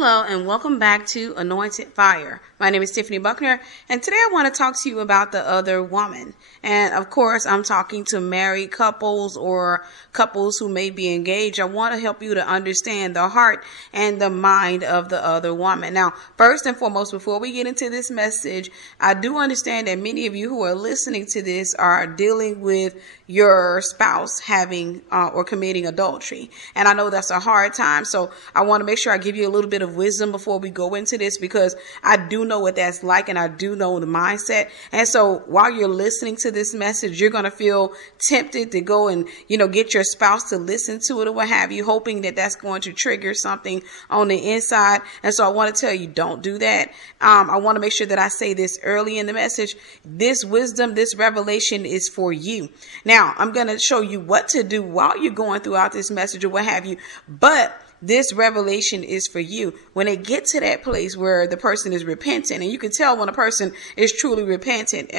Hello and welcome back to Anointed Fire. My name is Tiffany Buckner, and today I want to talk to you about the other woman. And of course, I'm talking to married couples or couples who may be engaged. I want to help you to understand the heart and the mind of the other woman. Now, first and foremost, before we get into this message, I do understand that many of you who are listening to this are dealing with your spouse having or committing adultery. And I know that's a hard time. So I want to make sure I give you a little bit of wisdom before we go into this, because I do know what that's like and I do know the mindset. And so while you're listening to this message, you're going to feel tempted to go and, get your spouse to listen to it or what have you, hoping that that's going to trigger something on the inside. And so I want to tell you, don't do that. I want to make sure that I say this early in the message. This wisdom, this revelation is for you. Now, I'm going to show you what to do while you're going throughout this message or what have you. But this revelation is for you. When they get to that place where the person is repentant, and you can tell when a person is truly repentant.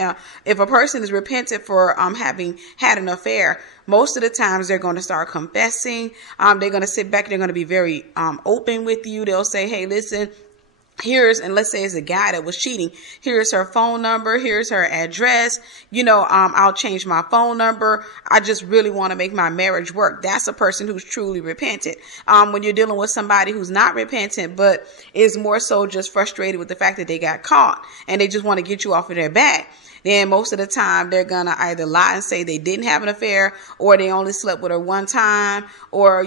If a person is repentant for having had an affair, most of the times they're going to start confessing. They're going to sit back. They're going to be very open with you. They'll say, hey, listen, and let's say it's a guy that was cheating. Here's her phone number. Here's her address. I'll change my phone number. I just really want to make my marriage work. That's a person who's truly repentant. When you're dealing with somebody who's not repentant, but is more so just frustrated with the fact that they got caught and they just want to get you off of their back, then most of the time they're going to either lie and say they didn't have an affair, or they only slept with her one time, or,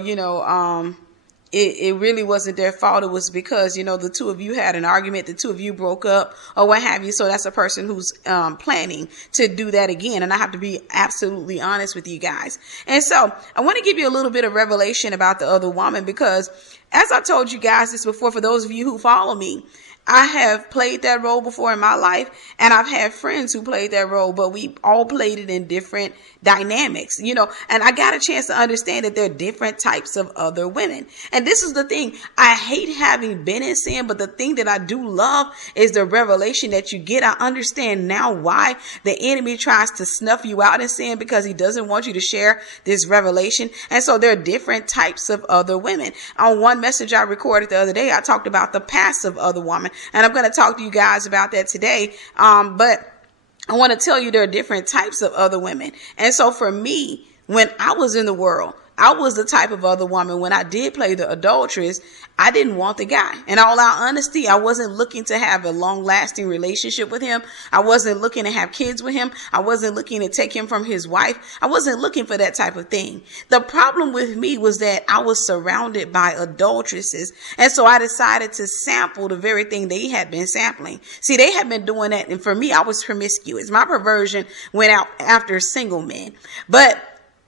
it really wasn't their fault. It was because, the two of you had an argument, the two of you broke up or what have you. So that's a person who's planning to do that again. And I have to be absolutely honest with you guys. And so I want to give you a little bit of revelation about the other woman, because as I told you guys this before, for those of you who follow me, I have played that role before in my life, and I've had friends who played that role, but we all played it in different dynamics, and I got a chance to understand that there are different types of other women. And this is the thing. I hate having been in sin, but the thing that I do love is the revelation that you get. I understand now why the enemy tries to snuff you out in sin, because he doesn't want you to share this revelation. And so there are different types of other women. On one message I recorded the other day, I talked about the passive other woman. And I'm going to talk to you guys about that today. But I want to tell you there are different types of other women. And so for me, when I was in the world, I was the type of other woman. When I did play the adulteress, I didn't want the guy. In all our honesty, I wasn't looking to have a long lasting relationship with him. I wasn't looking to have kids with him. I wasn't looking to take him from his wife. I wasn't looking for that type of thing. The problem with me was that I was surrounded by adulteresses. And so I decided to sample the very thing they had been sampling. See, they had been doing that. And for me, I was promiscuous. My perversion went out after single men. But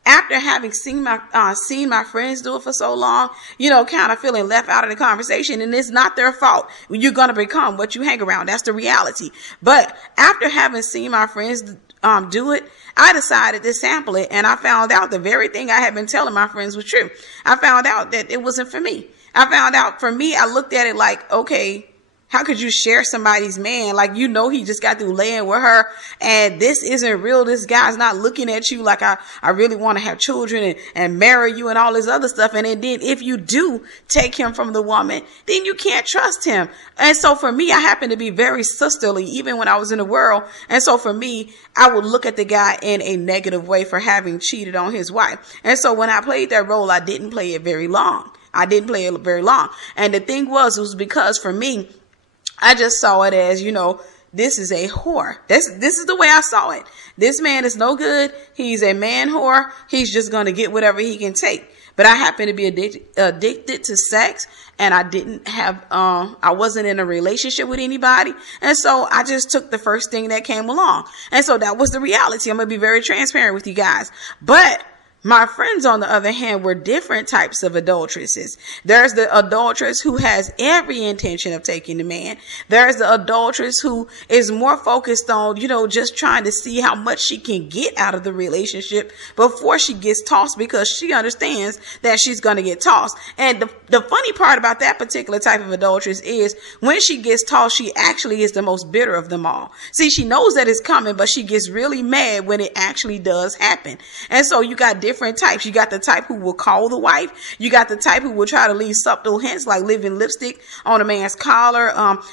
after having seen my friends do it for so long, kind of feeling left out of the conversation, and it's not their fault. You're going to become what you hang around. That's the reality. But after having seen my friends do it, I decided to sample it, and I found out the very thing I had been telling my friends was true. I found out that it wasn't for me. I found out for me, I looked at it like, okay, how could you share somebody's man? Like, he just got through laying with her, and this isn't real. This guy's not looking at you like I really want to have children and marry you and all this other stuff. And then if you do take him from the woman, then you can't trust him. And so for me, I happen to be very sisterly, even when I was in the world. And so for me, I would look at the guy in a negative way for having cheated on his wife. And so when I played that role, I didn't play it very long. And the thing was because for me, I just saw it as, this is a whore. This is the way I saw it. This man is no good. He's a man whore. He's just going to get whatever he can take. But I happen to be addicted to sex, and I wasn't in a relationship with anybody. And so I just took the first thing that came along. And so that was the reality. I'm going to be very transparent with you guys. But my friends, on the other hand, were different types of adulteresses. There's the adulteress who has every intention of taking the man. There's the adulteress who is more focused on, just trying to see how much she can get out of the relationship before she gets tossed, because she understands that she's going to get tossed. And the funny part about that particular type of adulteress is when she gets tossed, she actually is the most bitter of them all. See, she knows that it's coming, but she gets really mad when it actually does happen. And so you got different different types. You got the type who will call the wife. You got the type who will try to leave subtle hints, like leaving lipstick on a man's collar,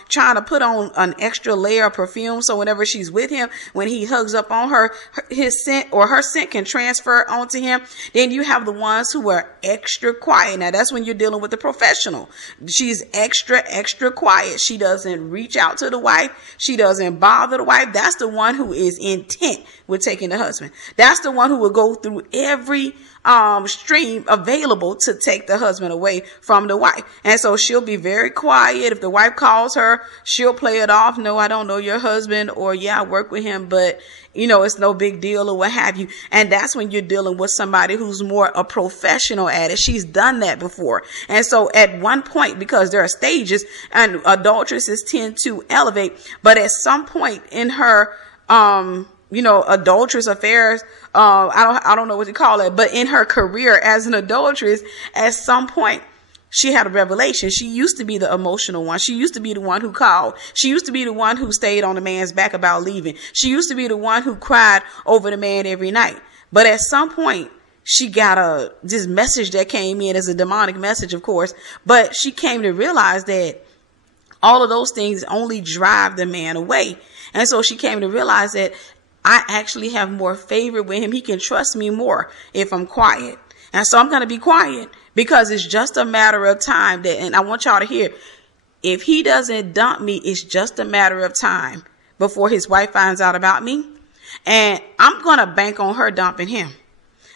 trying to put on an extra layer of perfume, so whenever she's with him, when he hugs up on her, his scent or her scent can transfer onto him. Then you have the ones who are extra quiet. Now that's when you're dealing with the professional. She's extra quiet. She doesn't reach out to the wife. She doesn't bother the wife. That's the one who is intent with taking the husband. That's the one who will go through every stream available to take the husband away from the wife. And so she'll be very quiet. If the wife calls her, she'll play it off. No, I don't know your husband, or yeah, I work with him, but you know, it's no big deal, or what have you. And that's when you're dealing with somebody who's more a professional at it. She's done that before. And so at one point, because there are stages, and adulteresses tend to elevate, but at some point in her, adulterous affairs, I don't know what to call it, but in her career as an adulteress, at some point, she had a revelation. She used to be the emotional one. She used to be the one who called. She used to be the one who stayed on the man's back about leaving. She used to be the one who cried over the man every night. But at some point, she got this message that came in as a demonic message, of course, but she came to realize that all of those things only drive the man away. And so she came to realize that I actually have more favor with him. He can trust me more if I'm quiet. And so I'm going to be quiet, because it's just a matter of time and I want y'all to hear, if he doesn't dump me, it's just a matter of time before his wife finds out about me. And I'm going to bank on her dumping him.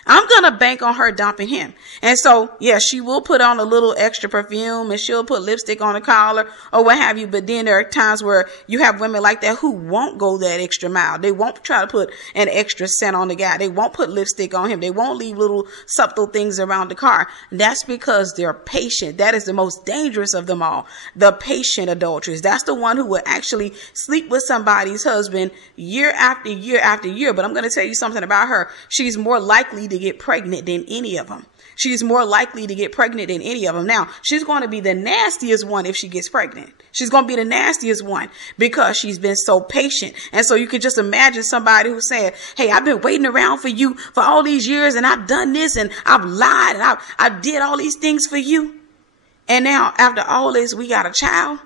I'm going to bank on her dumping him. And so, yeah, she will put on a little extra perfume, and she'll put lipstick on the collar or what have you. But then there are times where you have women like that who won't go that extra mile. They won't try to put an extra scent on the guy. They won't put lipstick on him. They won't leave little subtle things around the car. That's because they're patient. That is the most dangerous of them all. The patient adulteress. That's the one who will actually sleep with somebody's husband year after year after year. But I'm going to tell you something about her. She's more likely to get pregnant than any of them. She's more likely to get pregnant than any of them. Now, she's going to be the nastiest one if she gets pregnant. She's going to be the nastiest one because she's been so patient. And so you can just imagine somebody who said, hey, I've been waiting around for you for all these years, and I've done this, and I've lied, and I did all these things for you. And now after all this, we got a child,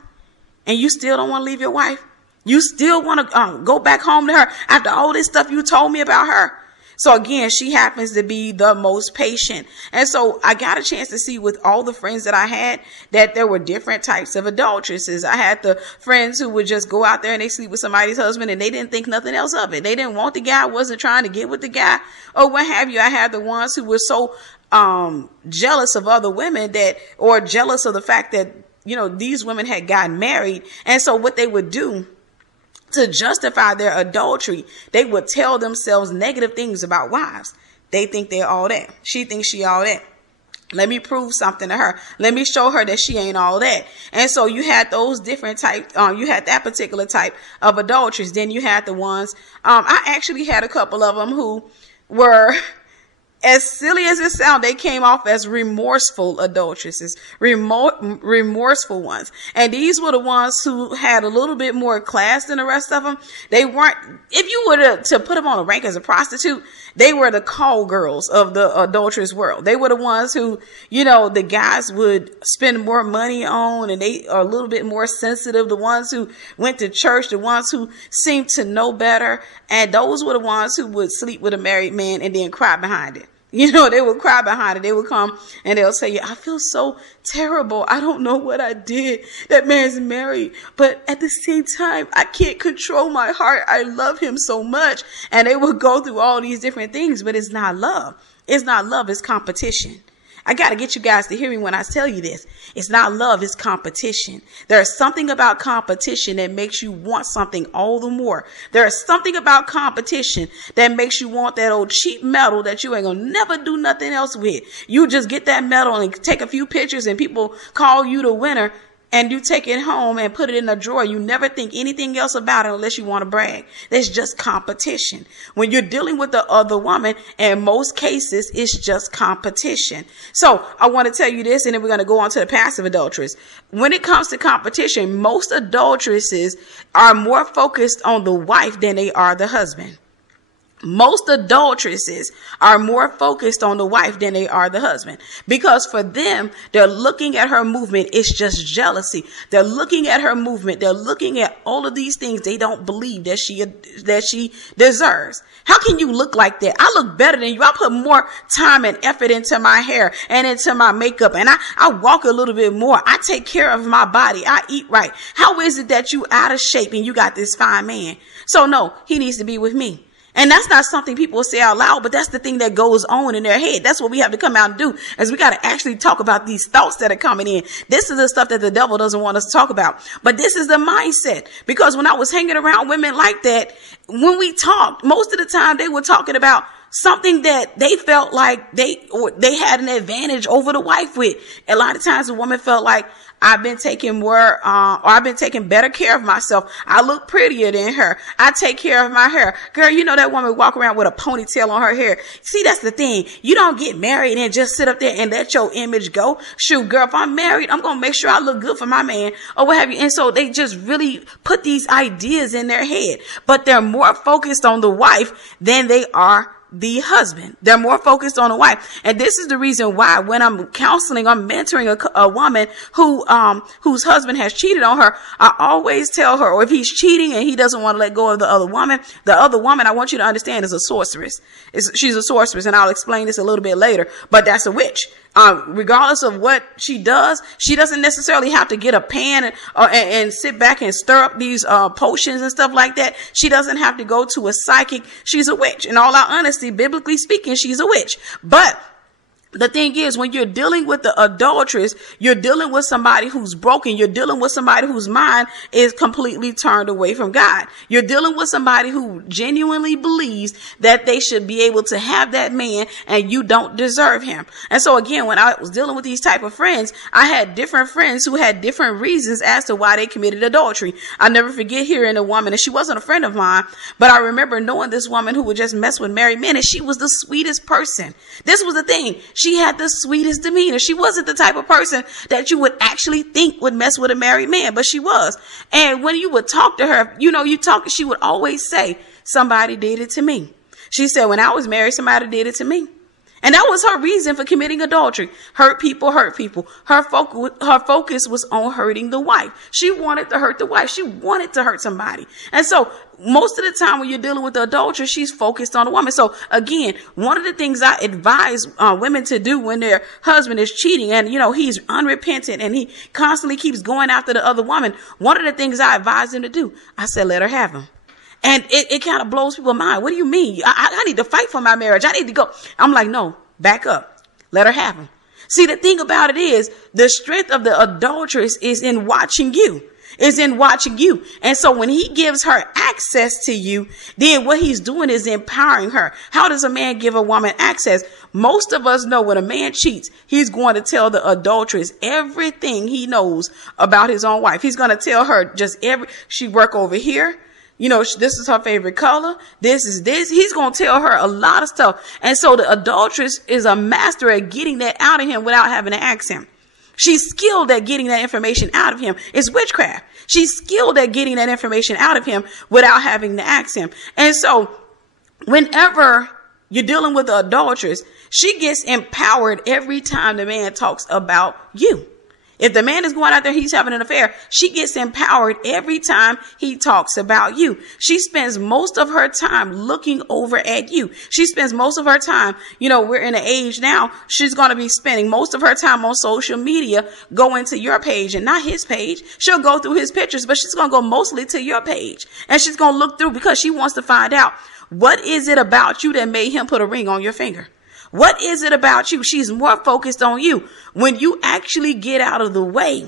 and you still don't want to leave your wife. You still want to go back home to her after all this stuff you told me about her. So again, she happens to be the most patient. And so I got a chance to see with all the friends that I had that there were different types of adulteresses. I had the friends who would just go out there and they sleep with somebody's husband and they didn't think nothing else of it. They didn't want the guy, wasn't trying to get with the guy or what have you. I had the ones who were so jealous of other women or jealous of the fact that, these women had gotten married. And so what they would do to justify their adultery, they would tell themselves negative things about wives. They think they're all that. She thinks she all that. Let me prove something to her. Let me show her that she ain't all that. And so you had those different types. You had that particular type of adulteries. Then you had the ones, I actually had a couple of them who were, as silly as it sounds, they came off as remorseful adulteresses, remorseful ones. And these were the ones who had a little bit more class than the rest of them. They weren't, if you were to put them on a rank as a prostitute, they were the call girls of the adulterous world. They were the ones who, the guys would spend more money on, and they are a little bit more sensitive. The ones who went to church, the ones who seemed to know better. And those were the ones who would sleep with a married man and then cry behind it. They would cry behind it. They would come and they'll say, I feel so terrible. I don't know what I did. That man's married. But at the same time, I can't control my heart. I love him so much. And they would go through all these different things, but it's not love. It's not love. It's competition. I got to get you guys to hear me when I tell you this. It's not love, it's competition. There's something about competition that makes you want something all the more. There's something about competition that makes you want that old cheap medal that you ain't gonna never do nothing else with. You just get that medal and take a few pictures and people call you the winner. And you take it home and put it in a drawer. You never think anything else about it unless you want to brag. That's just competition. When you're dealing with the other woman, in most cases, it's just competition. So I want to tell you this, and then we're going to go on to the passive adulteress. When it comes to competition, most adulteresses are more focused on the wife than they are the husband. Most adulteresses are more focused on the wife than they are the husband, because for them, they're looking at her movement. It's just jealousy. They're looking at her movement. They're looking at all of these things they don't believe that she deserves. How can you look like that? I look better than you. I put more time and effort into my hair and into my makeup, and I walk a little bit more. I take care of my body. I eat right. How is it that you out of shape and you got this fine man? So no, he needs to be with me. And that's not something people say out loud, but that's the thing that goes on in their head. That's what we have to come out and do, is we got to actually talk about these thoughts that are coming in. This is the stuff that the devil doesn't want us to talk about. But this is the mindset, because when I was hanging around women like that, when we talked, most of the time they were talking about something that they felt like they had an advantage over the wife with. A lot of times the woman felt like, I've been taking I've been taking better care of myself. I look prettier than her. I take care of my hair. Girl, you know that woman walk around with a ponytail on her hair. See, that's the thing. You don't get married and just sit up there and let your image go. Shoot, girl, if I'm married, I'm going to make sure I look good for my man or what have you. And so they just really put these ideas in their head, but they're more focused on the wife than they are the husband. They're more focused on the wife. And this is the reason why when I'm counseling, I'm mentoring a woman whose husband has cheated on her, I always tell her, or if he's cheating and he doesn't want to let go of the other woman, I want you to understand, is a sorceress. She's a sorceress, and I'll explain this a little bit later, but that's a witch. Regardless of what she does, she doesn't necessarily have to get a pan and sit back and stir up these potions and stuff like that. She doesn't have to go to a psychic. She's a witch. In all our honesty, biblically speaking, she's a witch. But the thing is, when you're dealing with the adulteress, you're dealing with somebody who's broken. You're dealing with somebody whose mind is completely turned away from God. You're dealing with somebody who genuinely believes that they should be able to have that man and you don't deserve him. And so again, when I was dealing with these type of friends, I had different friends who had different reasons as to why they committed adultery. I'll never forget hearing a woman, and she wasn't a friend of mine, but I remember knowing this woman who would just mess with married men, and she was the sweetest person. This was the thing. She had the sweetest demeanor. She wasn't the type of person that you would actually think would mess with a married man, but she was. And when you would talk to her, she would always say, somebody did it to me. She said, when I was married, somebody did it to me. And that was her reason for committing adultery. Hurt people, hurt people. Her focus was on hurting the wife. She wanted to hurt the wife. She wanted to hurt somebody. And so most of the time when you're dealing with the adulterer, she's focused on the woman. So again, one of the things I advise women to do when their husband is cheating and, he's unrepentant and he constantly keeps going after the other woman, one of the things I advise them to do, I said, let her have him. And it kind of blows people's mind. What do you mean? I need to fight for my marriage. I need to go. I'm like, no, back up. Let her have him. See, the thing about it is the strength of the adulteress is in watching you. And so when he gives her access to you, then what he's doing is empowering her. How does a man give a woman access? Most of us know when a man cheats, he's going to tell the adulteress everything he knows about his own wife. He's going to tell her she work over here. This is her favorite color. This is this. He's going to tell her a lot of stuff. And so the adulteress is a master at getting that out of him without having to ask him. She's skilled at getting that information out of him. It's witchcraft. She's skilled at getting that information out of him without having to ask him. And so whenever you're dealing with the adulteress, she gets empowered every time the man talks about you. If the man is going out there, he's having an affair, she gets empowered every time he talks about you. She spends most of her time looking over at you. She spends most of her time, we're in an age now, she's going to be spending most of her time on social media going to your page and not his page. She'll go through his pictures, but she's going to go mostly to your page. And she's going to look through because she wants to find out, what is it about you that made him put a ring on your finger? What is it about you? She's more focused on you. When you actually get out of the way,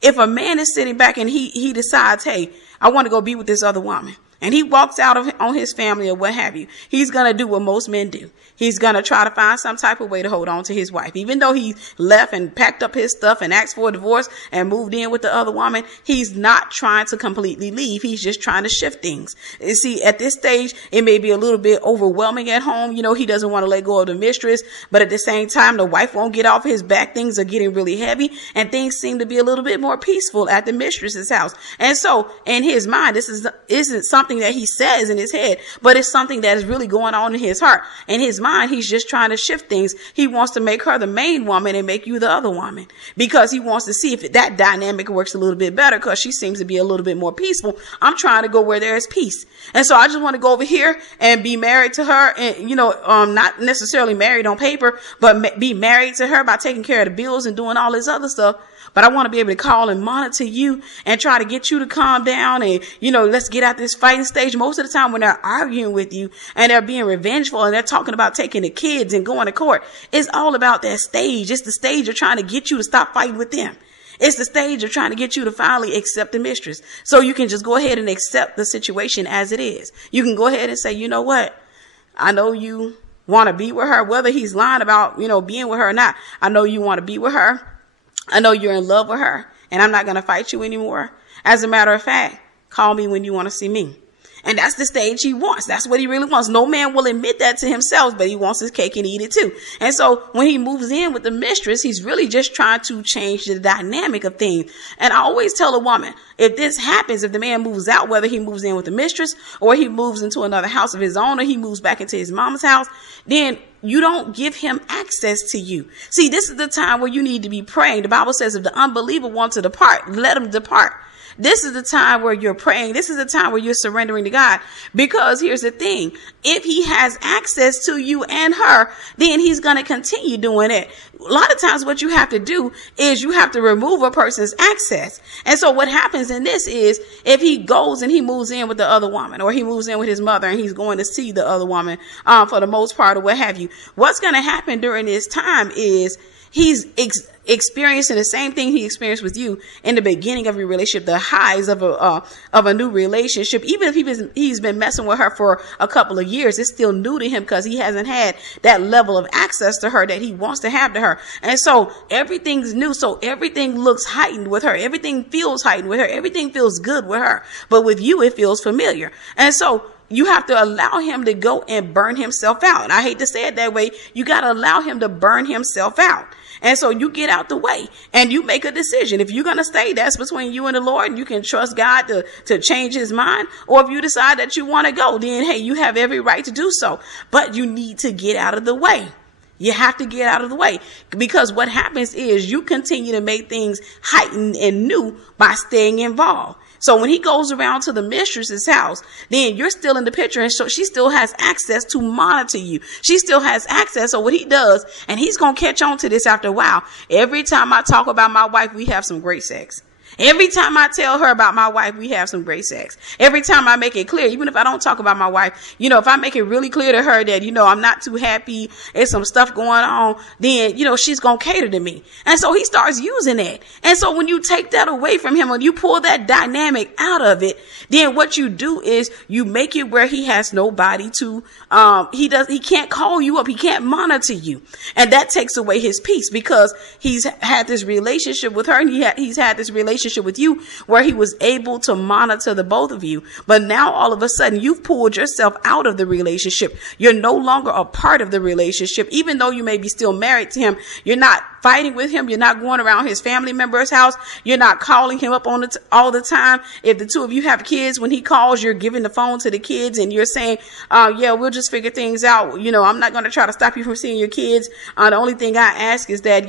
if a man is sitting back and he decides, hey, I want to go be with this other woman, and he walks out on his family or what have you, he's going to do what most men do. He's going to try to find some type of way to hold on to his wife. Even though he left and packed up his stuff and asked for a divorce and moved in with the other woman, he's not trying to completely leave. He's just trying to shift things. You see, at this stage, it may be a little bit overwhelming at home. He doesn't want to let go of the mistress, but at the same time, the wife won't get off his back. Things are getting really heavy and things seem to be a little bit more peaceful at the mistress's house. And so in his mind, this isn't something something that he says in his head, but it's something that is really going on in his heart. In his mind, he's just trying to shift things. He wants to make her the main woman and make you the other woman, because he wants to see if that dynamic works a little bit better, because she seems to be a little bit more peaceful. I'm trying to go where there is peace. And so I just want to go over here and be married to her, and, not necessarily married on paper, but be married to her by taking care of the bills and doing all this other stuff. But I want to be able to call and monitor you and try to get you to calm down and, let's get out this fighting stage. Most of the time when they're arguing with you and they're being revengeful and they're talking about taking the kids and going to court, it's all about that stage. It's the stage of trying to get you to stop fighting with them. It's the stage of trying to get you to finally accept the mistress. So you can just go ahead and accept the situation as it is. You can go ahead and say, you know what? I know you want to be with her, whether he's lying about, being with her or not. I know you want to be with her. I know you're in love with her, and I'm not going to fight you anymore. As a matter of fact, call me when you want to see me. And that's the stage he wants. That's what he really wants. No man will admit that to himself, but he wants his cake and eat it too. And so when he moves in with the mistress, he's really just trying to change the dynamic of things. And I always tell a woman, if this happens, if the man moves out, whether he moves in with the mistress or he moves into another house of his own or he moves back into his mama's house, then you don't give him access to you. See, this is the time where you need to be praying. The Bible says if the unbeliever wants to depart, let him depart. This is the time where you're praying. This is the time where you're surrendering to God. Because here's the thing. If he has access to you and her, then he's going to continue doing it. A lot of times what you have to do is you have to remove a person's access. And so what happens in this is if he goes and he moves in with the other woman, or he moves in with his mother and he's going to see the other woman for the most part, or what have you, what's going to happen during this time is he's experiencing the same thing he experienced with you in the beginning of your relationship, the highs of a new relationship. Even if he's been messing with her for a couple of years, it's still new to him because he hasn't had that level of access to her that he wants to have to her. And so everything's new. So everything looks heightened with her. Everything feels heightened with her. Everything feels good with her. But with you, it feels familiar. And so you have to allow him to go and burn himself out. And I hate to say it that way. You got to allow him to burn himself out. And so you get out the way and you make a decision. If you're going to stay, that's between you and the Lord, and you can trust God to change his mind. Or if you decide that you want to go, then, hey, you have every right to do so. But you need to get out of the way. You have to get out of the way, because what happens is you continue to make things heightened and new by staying involved. So when he goes around to the mistress's house, then you're still in the picture. And so she still has access to monitor you. She still has access. So what he does, and he's going to catch on to this after a while. Every time I talk about my wife, we have some great sex. Every time I tell her about my wife, we have some great sex. Every time I make it clear, even if I don't talk about my wife, if I make it really clear to her that, I'm not too happy, there's some stuff going on, then, she's going to cater to me. And so he starts using that. And so when you take that away from him, when you pull that dynamic out of it, then what you do is you make it where he has nobody to, he can't call you up. He can't monitor you. And that takes away his peace, because he's had this relationship with her, and he's had this relationship with you where he was able to monitor the both of you. But now all of a sudden you've pulled yourself out of the relationship. You're no longer a part of the relationship. Even though you may be still married to him, you're not fighting with him. You're not going around his family member's house. You're not calling him up all the time. If the two of you have kids, when he calls, you're giving the phone to the kids and you're saying, yeah, we'll just figure things out. I'm not going to try to stop you from seeing your kids. The only thing I ask is that,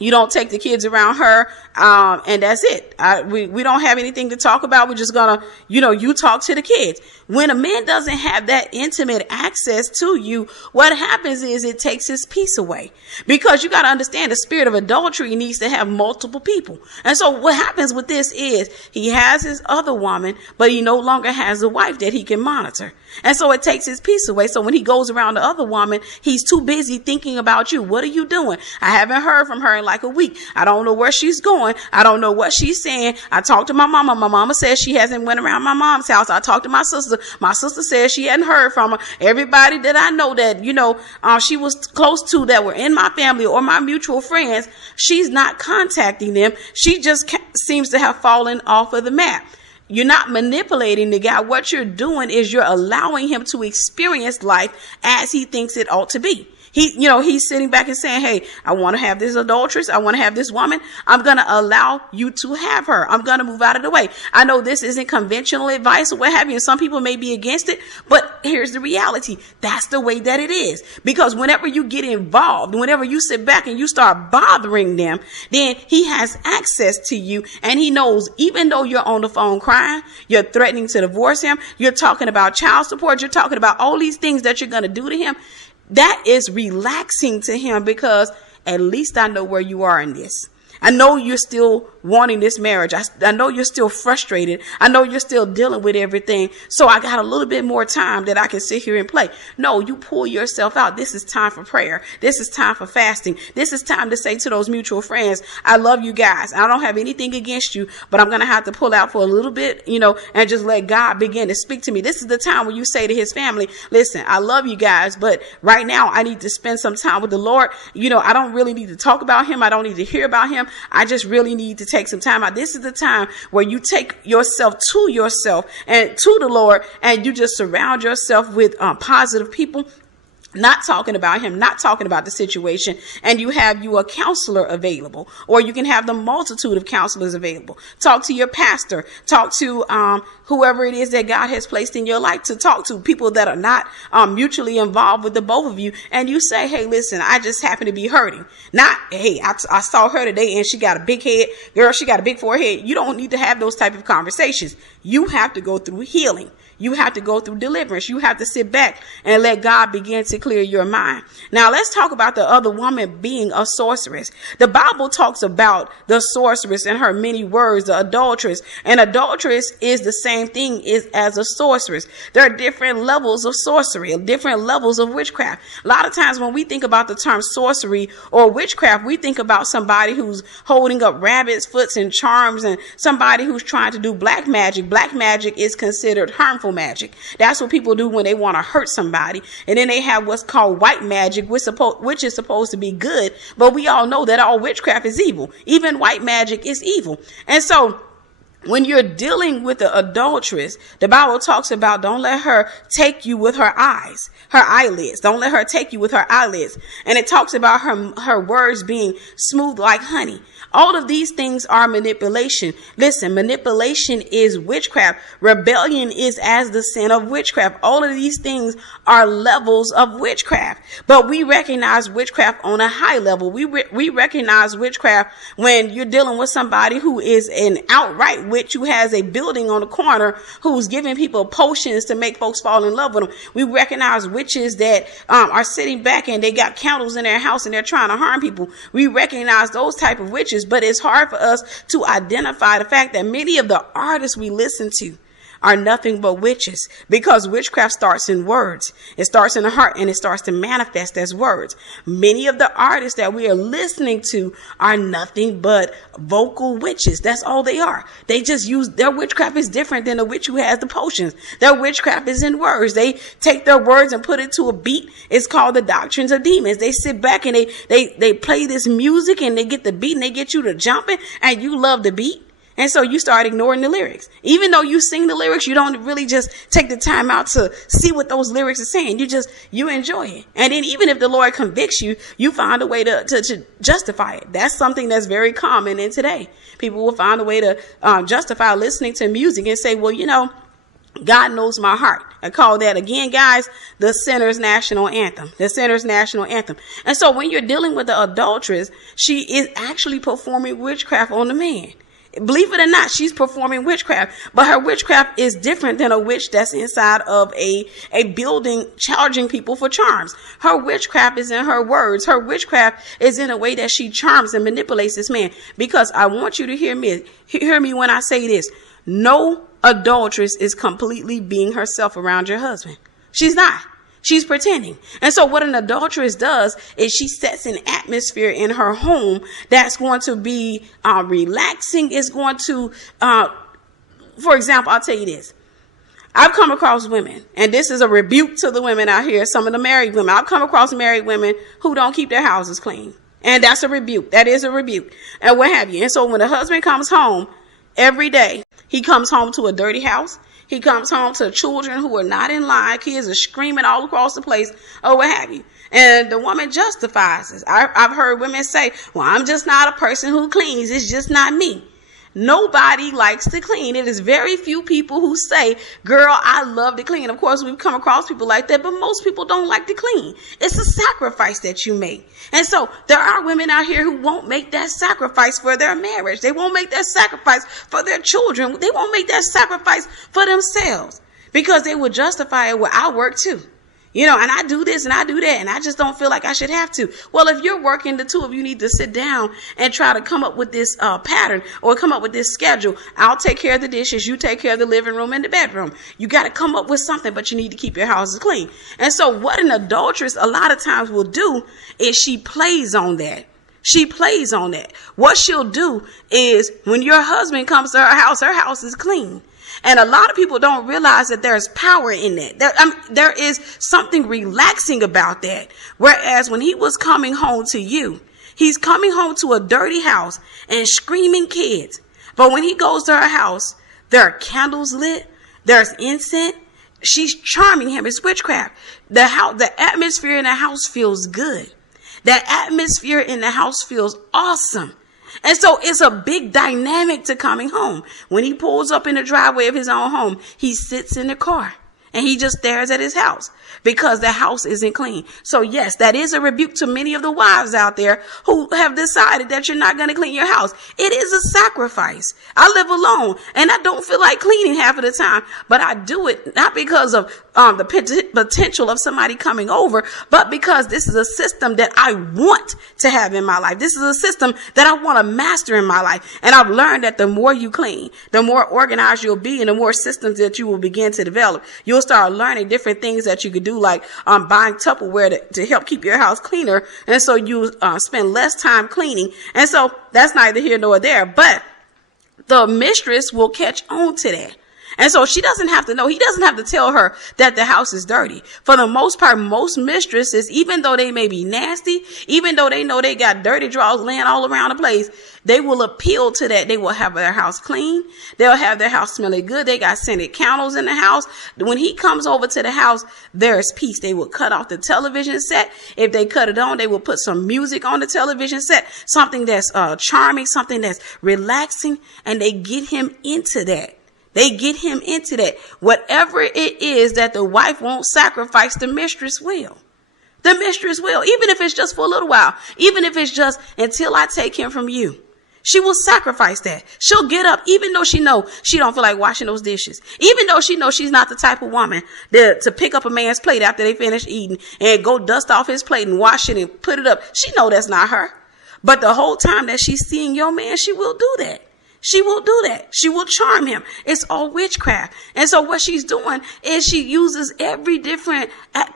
you don't take the kids around her, and that's it. We don't have anything to talk about. We're just gonna, you talk to the kids. When a man doesn't have that intimate access to you, what happens is it takes his peace away. Because you got to understand, the spirit of adultery needs to have multiple people. And so what happens with this is he has his other woman, but he no longer has a wife that he can monitor. And so it takes his peace away. So when he goes around the other woman, he's too busy thinking about you. What are you doing? I haven't heard from her in like a week. I don't know where she's going. I don't know what she's saying. I talked to my mama. My mama says she hasn't went around my mom's house. I talked to my sister. My sister says she hadn't heard from her. Everybody that I know that, she was close to, that were in my family or my mutual friends, she's not contacting them. She just seems to have fallen off of the map. You're not manipulating the guy. What you're doing is you're allowing him to experience life as he thinks it ought to be. He's sitting back and saying, hey, I want to have this adulteress. I want to have this woman. I'm going to allow you to have her. I'm going to move out of the way. I know this isn't conventional advice or what have you, and some people may be against it, but here's the reality. That's the way that it is. Because whenever you get involved, whenever you sit back and you start bothering them, then he has access to you, and he knows even though you're on the phone crying, you're threatening to divorce him, you're talking about child support, you're talking about all these things that you're going to do to him, that is relaxing to him, because at least I know where you are in this. I know you're still wanting this marriage. I know you're still frustrated. I know you're still dealing with everything. So I got a little bit more time that I can sit here and play. No, you pull yourself out. This is time for prayer. This is time for fasting. This is time to say to those mutual friends, I love you guys. I don't have anything against you, but I'm going to have to pull out for a little bit, and just let God begin to speak to me. This is the time when you say to his family, listen, I love you guys, but right now I need to spend some time with the Lord. I don't really need to talk about him. I don't need to hear about him. I just really need to take some time out. This is the time where you take yourself and to the Lord, and you just surround yourself with positive people, not talking about him, not talking about the situation, and you have a counselor available, or you can have the multitude of counselors available. Talk to your pastor, talk to whoever it is that God has placed in your life to talk to, people that are not mutually involved with the both of you, and you say, hey, listen, I just happen to be hurting. Not, hey, I saw her today and she got a big head. Girl, she got a big forehead. You don't need to have those type of conversations. You have to go through healing. You have to go through deliverance. You have to sit back and let God begin to clear your mind. Now, let's talk about the other woman being a sorceress. The Bible talks about the sorceress in her many words, the adulteress. And adulteress is the same thing as a sorceress. There are different levels of sorcery, different levels of witchcraft. A lot of times when we think about the term sorcery or witchcraft, we think about somebody who's holding up rabbits' foots and charms, and somebody who's trying to do black magic. Black magic is considered harmful magic. That's what people do when they want to hurt somebody. And then they have what's called white magic, which is supposed to be good. But we all know that all witchcraft is evil. Even white magic is evil. And so when you're dealing with the adulteress, the Bible talks about don't let her take you with her eyelids. Don't let her take you with her eyelids. And it talks about her words being smooth like honey. All of these things are manipulation. Listen, manipulation is witchcraft. Rebellion is as the sin of witchcraft. All of these things are levels of witchcraft. But we recognize witchcraft on a high level. We recognize witchcraft when you're dealing with somebody who is an outright witch, who has a building on the corner, who's giving people potions to make folks fall in love with them. We recognize witches that are sitting back and they got candles in their house and they're trying to harm people. We recognize those type of witches. But it's hard for us to identify the fact that many of the artists we listen to are nothing but witches, because witchcraft starts in words. It starts in the heart and it starts to manifest as words. Many of the artists that we are listening to are nothing but vocal witches. That's all they are. They just use their witchcraft is different than the witch who has the potions. Their witchcraft is in words. They take their words and put it to a beat. It's called the doctrines of demons. They sit back and they play this music and they get the beat and they get you to jumping, and you love the beat. And so you start ignoring the lyrics. Even though you sing the lyrics, you don't really just take the time out to see what those lyrics are saying. You enjoy it. And then even if the Lord convicts you, you find a way to justify it. That's something that's very common in today. People will find a way to justify listening to music and say, well, God knows my heart. I call that, again, guys, the sinner's national anthem. The sinner's national anthem. And so when you're dealing with the adulteress, she is actually performing witchcraft on the man. Believe it or not, she's performing witchcraft, but her witchcraft is different than a witch that's inside of a building charging people for charms. Her witchcraft is in her words. Her witchcraft is in a way that she charms and manipulates this man. Because I want you to hear me when I say this. No adulteress is completely being herself around your husband. She's not. She's pretending. And so what an adulteress does is she sets an atmosphere in her home that's going to be relaxing. It's going to, for example, I'll tell you this. I've come across women, and this is a rebuke to the women out here, some of the married women. I've come across married women who don't keep their houses clean. And that's a rebuke. That is a rebuke. And what have you. And so when the husband comes home every day, he comes home to a dirty house. He comes home to children who are not in line. Kids are screaming all across the place, or what have you. And the woman justifies this. I've heard women say, well, I'm just not a person who cleans. It's just not me. Nobody likes to clean. It is very few people who say, girl, I love to clean. Of course, we've come across people like that, but most people don't like to clean. It's a sacrifice that you make. And so there are women out here who won't make that sacrifice for their marriage. They won't make that sacrifice for their children. They won't make that sacrifice for themselves because they will justify it. Well, I work too. And I do this and I do that, and I just don't feel like I should have to. Well, if you're working, the two of you need to sit down and try to come up with this pattern or come up with this schedule. I'll take care of the dishes. You take care of the living room and the bedroom. You got to come up with something, but you need to keep your houses clean. And so what an adulteress a lot of times will do is she plays on that. She plays on that. What she'll do is when your husband comes to her house is clean. And a lot of people don't realize that there's power in that. There is something relaxing about that. Whereas when he was coming home to you, he's coming home to a dirty house and screaming kids. But when he goes to her house, there are candles lit. There's incense. She's charming him. It's witchcraft. The atmosphere in the house feels good. The atmosphere in the house feels awesome. And so it's a big dynamic to coming home. When he pulls up in the driveway of his own home, he sits in the car and he just stares at his house because the house isn't clean. So yes, that is a rebuke to many of the wives out there who have decided that you're not going to clean your house. It is a sacrifice. I live alone and I don't feel like cleaning half of the time, but I do it not because of the potential of somebody coming over, but because this is a system that I want to have in my life. This is a system that I want to master in my life. And I've learned that the more you clean, the more organized you'll be and the more systems that you will begin to develop. You'll start learning different things that you could do, like buying Tupperware to help keep your house cleaner. And so you spend less time cleaning. And so that's neither here nor there, but the mistress will catch on to that. And so she doesn't have to know. He doesn't have to tell her that the house is dirty. For the most part, most mistresses, even though they may be nasty, even though they know they got dirty drawers laying all around the place, they will appeal to that. They will have their house clean. They'll have their house smelling good. They got scented candles in the house. When he comes over to the house, there's peace. They will cut off the television set. If they cut it on, they will put some music on the television set, something that's charming, something that's relaxing, and they get him into that. They get him into that. Whatever it is that the wife won't sacrifice, the mistress will. The mistress will, even if it's just for a little while, even if it's just until I take him from you. She will sacrifice that. She'll get up, even though she know she don't feel like washing those dishes. Even though she knows she's not the type of woman to pick up a man's plate after they finish eating and go dust off his plate and wash it and put it up. She know that's not her. But the whole time that she's seeing your man, she will do that. She will do that. She will charm him. It's all witchcraft. And so what she's doing is she uses every different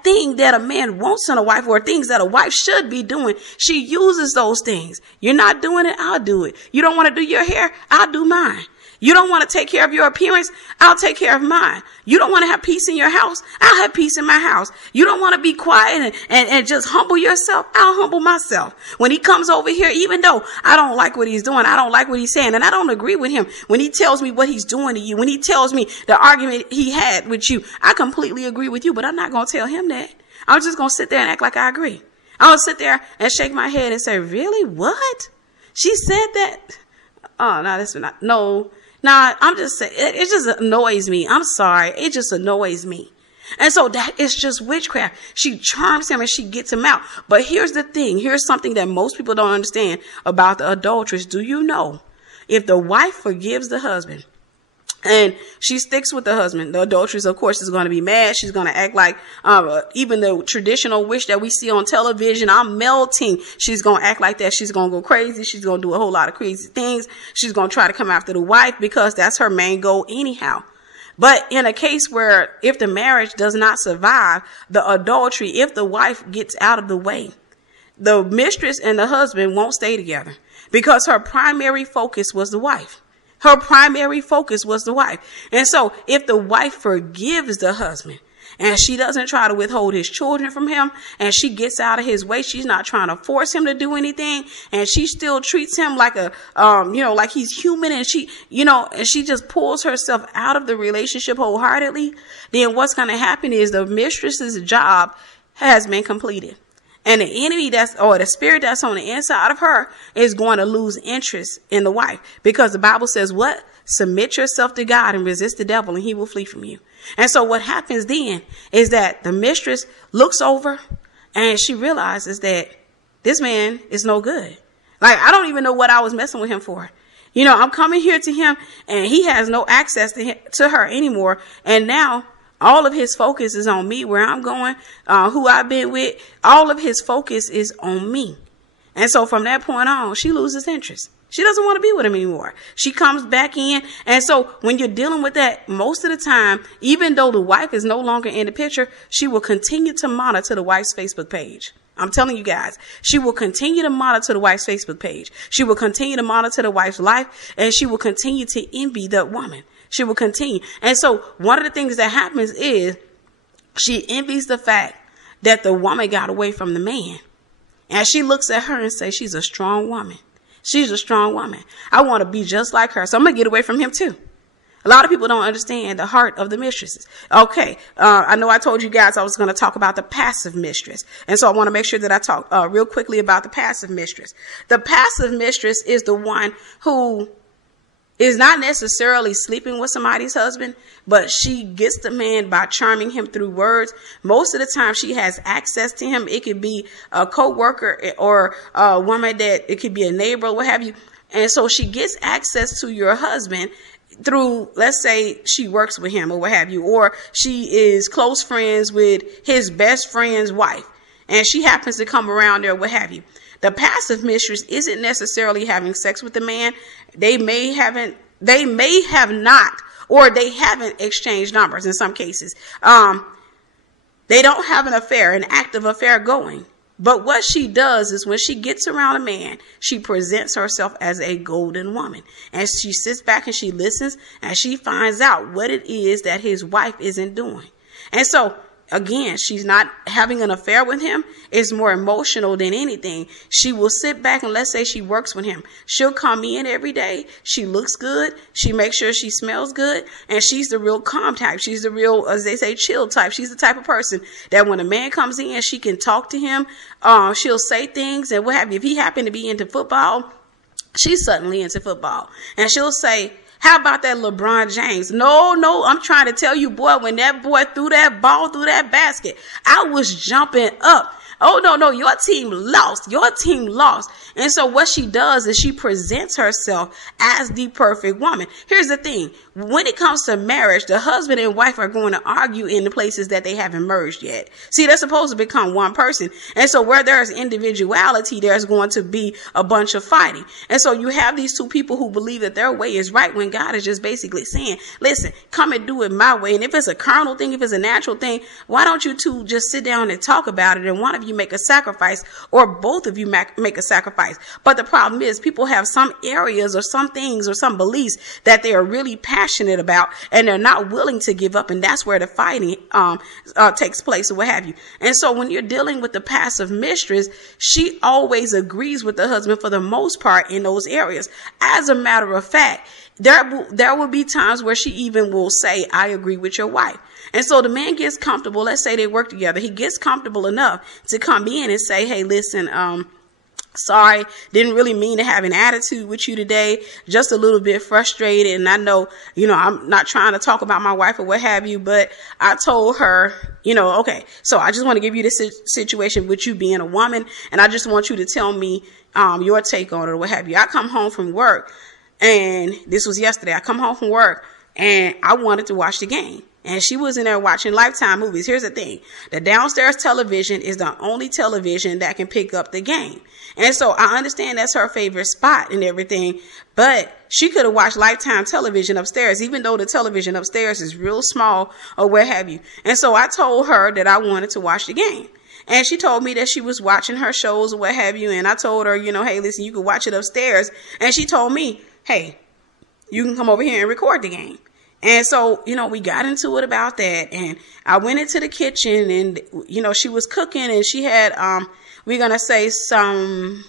thing that a man wants in a wife or things that a wife should be doing. She uses those things. You're not doing it. I'll do it. You don't want to do your hair. I'll do mine. You don't want to take care of your appearance. I'll take care of mine. You don't want to have peace in your house. I'll have peace in my house. You don't want to be quiet and just humble yourself. I'll humble myself. When he comes over here, even though I don't like what he's doing, I don't like what he's saying, and I don't agree with him. When he tells me what he's doing to you, when he tells me the argument he had with you, I completely agree with you, but I'm not going to tell him that. I'm just going to sit there and act like I agree. I'm going to sit there and shake my head and say, really? What? She said that? Oh, no, that's not. No. Nah, I'm just saying, it just annoys me. I'm sorry. It just annoys me. And so that is just witchcraft. She charms him and she gets him out. But here's the thing. Here's something that most people don't understand about the adulteress. Do you know if the wife forgives the husband and she sticks with the husband, the adulteress, of course, is going to be mad. She's going to act like even the traditional witch that we see on television, I'm melting. She's going to act like that. She's going to go crazy. She's going to do a whole lot of crazy things. She's going to try to come after the wife because that's her main goal anyhow. But in a case where if the marriage does not survive the adultery, if the wife gets out of the way, the mistress and the husband won't stay together because her primary focus was the wife. Her primary focus was the wife. And so if the wife forgives the husband and she doesn't try to withhold his children from him and she gets out of his way, she's not trying to force him to do anything, and she still treats him like like he's human, and she just pulls herself out of the relationship wholeheartedly, then what's going to happen is the mistress's job has been completed. And the enemy the spirit that's on the inside of her is going to lose interest in the wife, because the Bible says what? Submit yourself to God and resist the devil and he will flee from you. And so what happens then is that the mistress looks over and she realizes that this man is no good. Like, I don't even know what I was messing with him for. You know, I'm coming here to him and he has no access to her anymore. And now all of his focus is on me, where I'm going, who I've been with. All of his focus is on me. And so from that point on, she loses interest. She doesn't want to be with him anymore. She comes back in. And so when you're dealing with that, most of the time, even though the wife is no longer in the picture, she will continue to monitor the wife's Facebook page. I'm telling you guys, she will continue to monitor the wife's Facebook page. She will continue to monitor the wife's life, and she will continue to envy that woman. She will continue. And so one of the things that happens is she envies the fact that the woman got away from the man. And she looks at her and says, she's a strong woman. She's a strong woman. I want to be just like her. So I'm going to get away from him too. A lot of people don't understand the heart of the mistresses. Okay. I know I told you guys I was going to talk about the passive mistress. And so I want to make sure that I talk real quickly about the passive mistress. The passive mistress is the one who is not necessarily sleeping with somebody's husband, but she gets the man by charming him through words. Most of the time she has access to him. It could be a co-worker or a woman that it could be a neighbor or what have you. And so she gets access to your husband through, let's say she works with him or what have you, or she is close friends with his best friend's wife and she happens to come around there, what have you. The passive mistress isn't necessarily having sex with the man. They may have not, or they haven't exchanged numbers in some cases. They don't have an affair, an active affair going. But what she does is when she gets around a man, she presents herself as a golden woman. And she sits back and she listens and she finds out what it is that his wife isn't doing. And so, again, she's not having an affair with him. It's more emotional than anything. She will sit back and let's say she works with him. She'll come in every day. She looks good. She makes sure she smells good. And she's the real calm type. She's the real, as they say, chill type. She's the type of person that when a man comes in, she can talk to him. She'll say things and what have you. If he happened to be into football, she's suddenly into football. And she'll say, how about that LeBron James? No, I'm trying to tell you, boy, when that boy threw that ball through that basket, I was jumping up. Oh, no, your team lost. Your team lost. And so what she does is she presents herself as the perfect woman. Here's the thing. When it comes to marriage, the husband and wife are going to argue in the places that they haven't merged yet. See, they're supposed to become one person. And so where there's individuality, there's going to be a bunch of fighting. And so you have these two people who believe that their way is right when God is just basically saying, listen, come and do it my way. And if it's a carnal thing, if it's a natural thing, why don't you two just sit down and talk about it? And one of you make a sacrifice, or both of you make a sacrifice. But the problem is people have some areas or some things or some beliefs that they are really passionate about and they're not willing to give up. And that's where the fighting takes place or what have you. And so when you're dealing with the passive mistress, she always agrees with the husband for the most part in those areas. As a matter of fact, there will be times where she even will say, I agree with your wife. And so the man gets comfortable. Let's say they work together. He gets comfortable enough to come in and say, hey, listen, sorry, didn't really mean to have an attitude with you today. Just a little bit frustrated. And I know, I'm not trying to talk about my wife or what have you, but I told her, okay, so I just want to give you this situation with you being a woman. And I just want you to tell me, your take on it or what have you. I come home from work, and this was yesterday. I come home from work and I wanted to watch the game. And she was in there watching Lifetime movies. Here's the thing. The downstairs television is the only television that can pick up the game. And so I understand that's her favorite spot and everything, but she could have watched Lifetime television upstairs, even though the television upstairs is real small or what have you. And so I told her that I wanted to watch the game. And she told me that she was watching her shows or what have you. And I told her, hey, listen, you can watch it upstairs. And she told me, hey, you can come over here and record the game. And so, we got into it about that. And I went into the kitchen and, she was cooking and she had, we're going to say some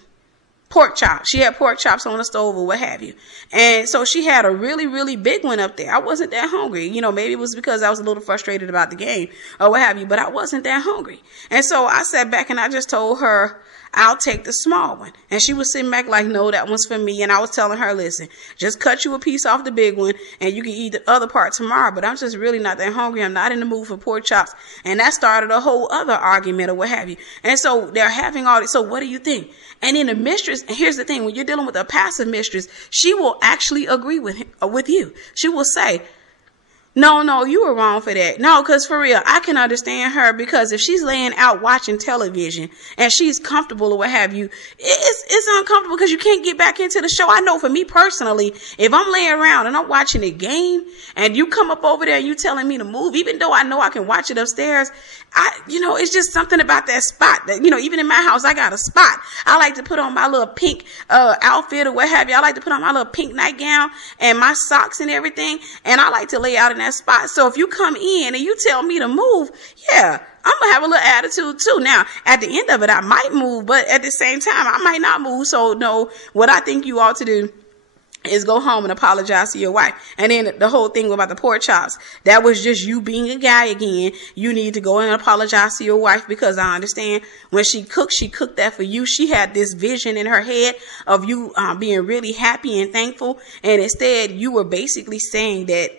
pork chops. She had pork chops on the stove or what have you. And so she had a really, really big one up there. I wasn't that hungry. Maybe it was because I was a little frustrated about the game or what have you, but I wasn't that hungry. And so I sat back and I just told her, I'll take the small one. And she was sitting back like, no, that one's for me. And I was telling her, listen, just cut you a piece off the big one and you can eat the other part tomorrow. But I'm just really not that hungry. I'm not in the mood for pork chops. And that started a whole other argument or what have you. And so they're having all this. So what do you think? And then the mistress, and here's the thing, when you're dealing with a passive mistress, she will actually agree with you. She will say, no, you were wrong for that. No, because for real, I can understand her, because if she's laying out watching television and she's comfortable or what have you, it's uncomfortable because you can't get back into the show. I know for me personally, if I'm laying around and I'm watching a game and you come up over there and you telling me to move, even though I know I can watch it upstairs, it's just something about that spot that, even in my house, I got a spot. I like to put on my little pink outfit or what have you. I like to put on my little pink nightgown and my socks and everything. And I like to lay out in that spot. So if you come in and you tell me to move, yeah, I'm going to have a little attitude too. Now, at the end of it, I might move, but at the same time, I might not move. So no, what I think you ought to do is go home and apologize to your wife. And then the whole thing about the pork chops, that was just you being a guy again. You need to go and apologize to your wife, because I understand when she cooked that for you. She had this vision in her head of you being really happy and thankful. And instead, you were basically saying that,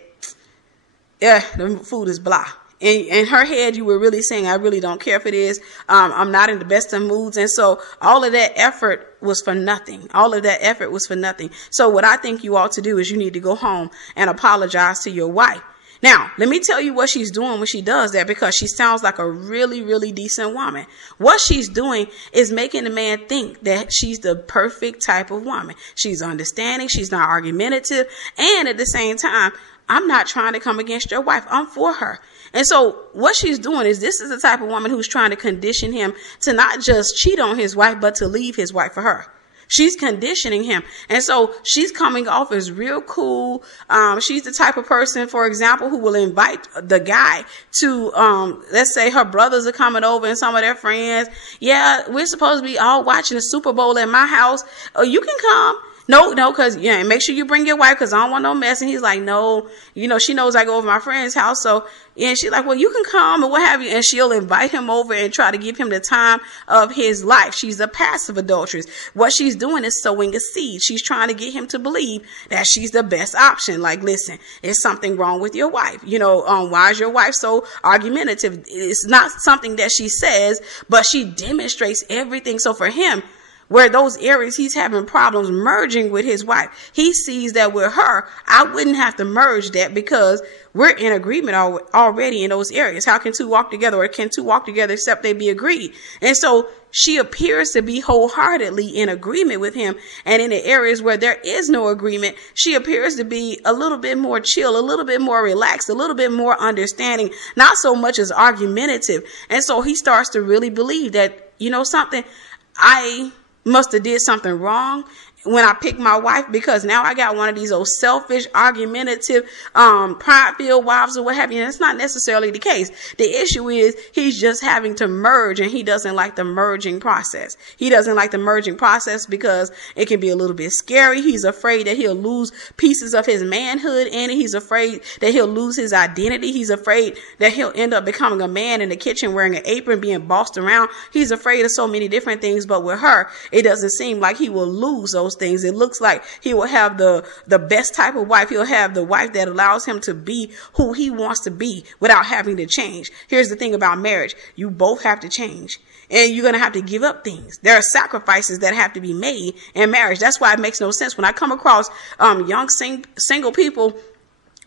the food is blah. In her head, you were really saying, I really don't care for this. I'm not in the best of moods. And so all of that effort was for nothing. So what I think you ought to do is you need to go home and apologize to your wife. Now, let me tell you what she's doing when she does that, because she sounds like a really, really decent woman. What she's doing is making the man think that she's the perfect type of woman. She's understanding. She's not argumentative. And at the same time, I'm not trying to come against your wife. I'm for her. And so what she's doing is, this is the type of woman who's trying to condition him to not just cheat on his wife, but to leave his wife for her. She's conditioning him. And so she's coming off as real cool. She's the type of person, for example, who will invite the guy to, let's say her brothers are coming over and some of their friends. Yeah, we're supposed to be all watching the Super Bowl at my house. Oh, you can come. No, because make sure you bring your wife, because I don't want no mess. And he's like, no, she knows I go over to my friend's house. So, and she's like, well, you can come and what have you. And she'll invite him over and try to give him the time of his life. She's a passive adulteress. What she's doing is sowing a seed. She's trying to get him to believe that she's the best option. Like, listen, there's something wrong with your wife. Why is your wife so argumentative? It's not something that she says, but she demonstrates everything. So for him, where those areas he's having problems merging with his wife, he sees that with her, I wouldn't have to merge that, because we're in agreement already in those areas. How can two walk together, or can two walk together except they be agreed? And so she appears to be wholeheartedly in agreement with him. And in the areas where there is no agreement, she appears to be a little bit more chill, a little bit more relaxed, a little bit more understanding, not so much as argumentative. And so he starts to really believe that, something, I must have did something wrong when I picked my wife, because now I got one of these old selfish, argumentative, pride-filled wives or what have you. And it's not necessarily the case. The issue is he's just having to merge, and he doesn't like the merging process. He doesn't like the merging process because it can be a little bit scary. He's afraid that he'll lose pieces of his manhood in it. He's afraid that he'll lose his identity. He's afraid that he'll end up becoming a man in the kitchen wearing an apron, being bossed around. He's afraid of so many different things. But with her, it doesn't seem like he will lose those things. It looks like he will have the best type of wife. He'll have the wife that allows him to be who he wants to be without having to change. Here's the thing about marriage. You both have to change, and you're going to have to give up things. There are sacrifices that have to be made in marriage. That's why it makes no sense when I come across young single people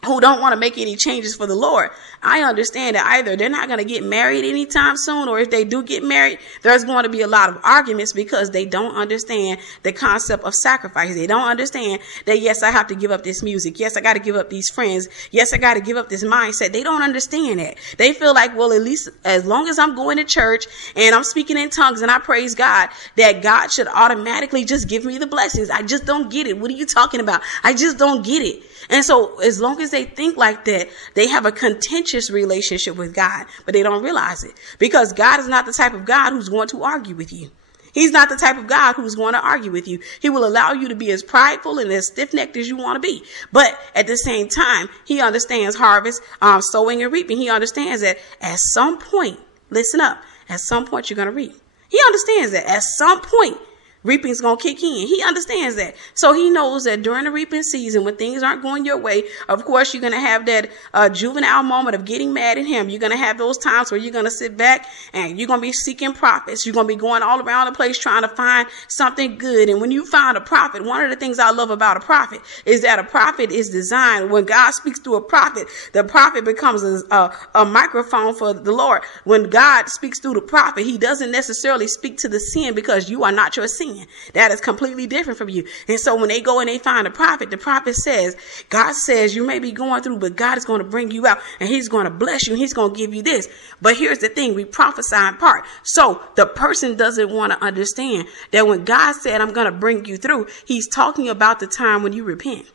who don't want to make any changes for the Lord. I understand that either they're not going to get married anytime soon, or if they do get married, there's going to be a lot of arguments because they don't understand the concept of sacrifice. They don't understand that, yes, I have to give up this music. Yes, I got to give up these friends. Yes, I got to give up this mindset. They don't understand that. They feel like, well, at least as long as I'm going to church and I'm speaking in tongues and I praise God, that God should automatically just give me the blessings. I just don't get it. What are you talking about? I just don't get it. And so as long as they think like that, they have a contentious relationship with God, but they don't realize it, because God is not the type of God who's going to argue with you. He's not the type of God who's going to argue with you. He will allow you to be as prideful and as stiff-necked as you want to be. But at the same time, he understands harvest, sowing and reaping. He understands that at some point, listen up, at some point you're going to reap. He understands that at some point, reaping's going to kick in. He understands that. So he knows that during the reaping season, when things aren't going your way, of course, you're going to have that juvenile moment of getting mad at him. You're going to have those times where you're going to sit back and you're going to be seeking prophets. You're going to be going all around the place trying to find something good. And when you find a prophet, one of the things I love about a prophet is that a prophet is designed. When God speaks through a prophet, the prophet becomes a microphone for the Lord. When God speaks through the prophet, he doesn't necessarily speak to the sin because you are not your sin. That is completely different from you. And so when they go and they find a prophet, the prophet says, God says you may be going through, but God is going to bring you out and he's going to bless you and he's going to give you this. But here's the thing, we prophesy in part. So the person doesn't want to understand that when God said, I'm going to bring you through, he's talking about the time when you repent.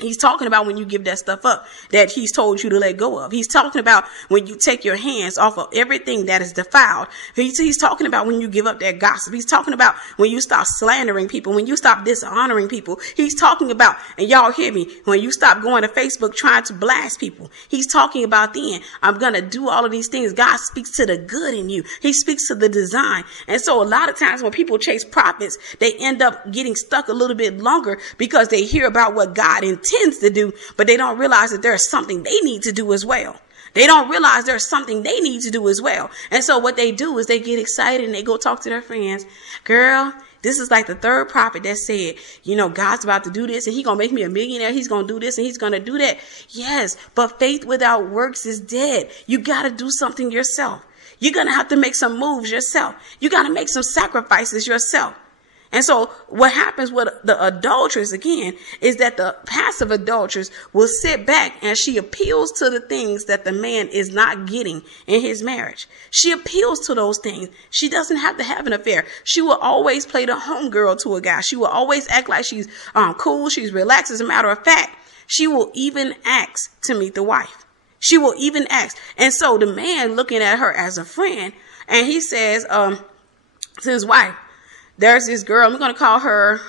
He's talking about when you give that stuff up that he's told you to let go of. He's talking about when you take your hands off of everything that is defiled. He's talking about when you give up that gossip. He's talking about when you stop slandering people, when you stop dishonoring people. He's talking about, and y'all hear me, when you stop going to Facebook trying to blast people. He's talking about then, I'm going to do all of these things. God speaks to the good in you. He speaks to the design. And so a lot of times when people chase prophets, they end up getting stuck a little bit longer because they hear about what God intends to do, but they don't realize that there's something they need to do as well. They don't realize there's something they need to do as well. And so what they do is they get excited and they go talk to their friends. Girl, this is like the third prophet that said, you know, God's about to do this and he's going to make me a millionaire. He's going to do this and he's going to do that. Yes, but faith without works is dead. You got to do something yourself. You're going to have to make some moves yourself. You got to make some sacrifices yourself. And so what happens with the adulteress, again, is that the passive adulteress will sit back and she appeals to the things that the man is not getting in his marriage. She appeals to those things. She doesn't have to have an affair. She will always play the homegirl to a guy. She will always act like she's cool. She's relaxed. As a matter of fact, she will even ask to meet the wife. She will even ask. And so the man looking at her as a friend, and he says to his wife, there's this girl, we're going to call her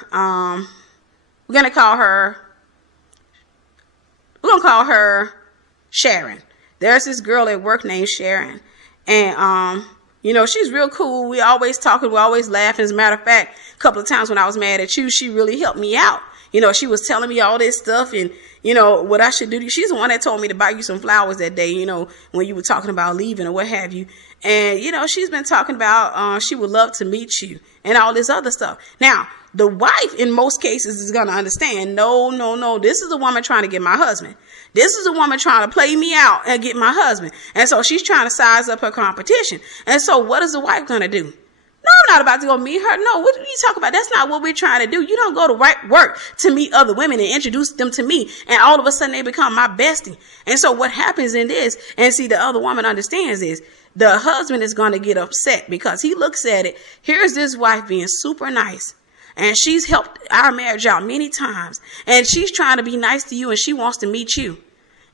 Sharon. There's this girl at work named Sharon. And, you know, she's real cool. We always talking. We always laughing. As a matter of fact, a couple of times when I was mad at you, she really helped me out. You know, she was telling me all this stuff and, you know, what I should do. She's the one that told me to buy you some flowers that day, you know, when you were talking about leaving or what have you. And, you know, she's been talking about she would love to meet you and all this other stuff. Now, the wife in most cases is going to understand, no, this is a woman trying to get my husband. This is a woman trying to play me out and get my husband. And so she's trying to size up her competition. And so what is the wife going to do? No, I'm not about to go meet her. No, what are you talking about? That's not what we're trying to do. You don't go to work to meet other women and introduce them to me. And all of a sudden they become my bestie. And so what happens in this, and see, the other woman understands this, the husband is going to get upset because he looks at it. Here's this wife being super nice. And she's helped our marriage out many times. And she's trying to be nice to you and she wants to meet you.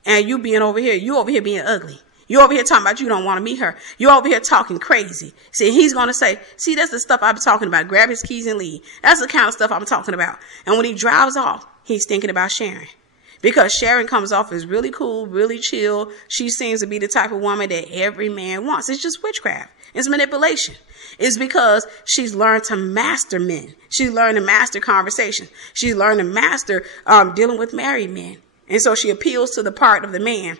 And you being over here, you over here being ugly. You over here talking about you don't want to meet her. You over here talking crazy. See, he's going to say, see, that's the stuff I'm talking about. Grab his keys and leave. That's the kind of stuff I'm talking about. And when he drives off, he's thinking about Sharon. Because Sharon comes off as really cool, really chill. She seems to be the type of woman that every man wants. It's just witchcraft. It's manipulation. It's because she's learned to master men. She's learned to master conversation. She's learned to master dealing with married men. And so she appeals to the part of the man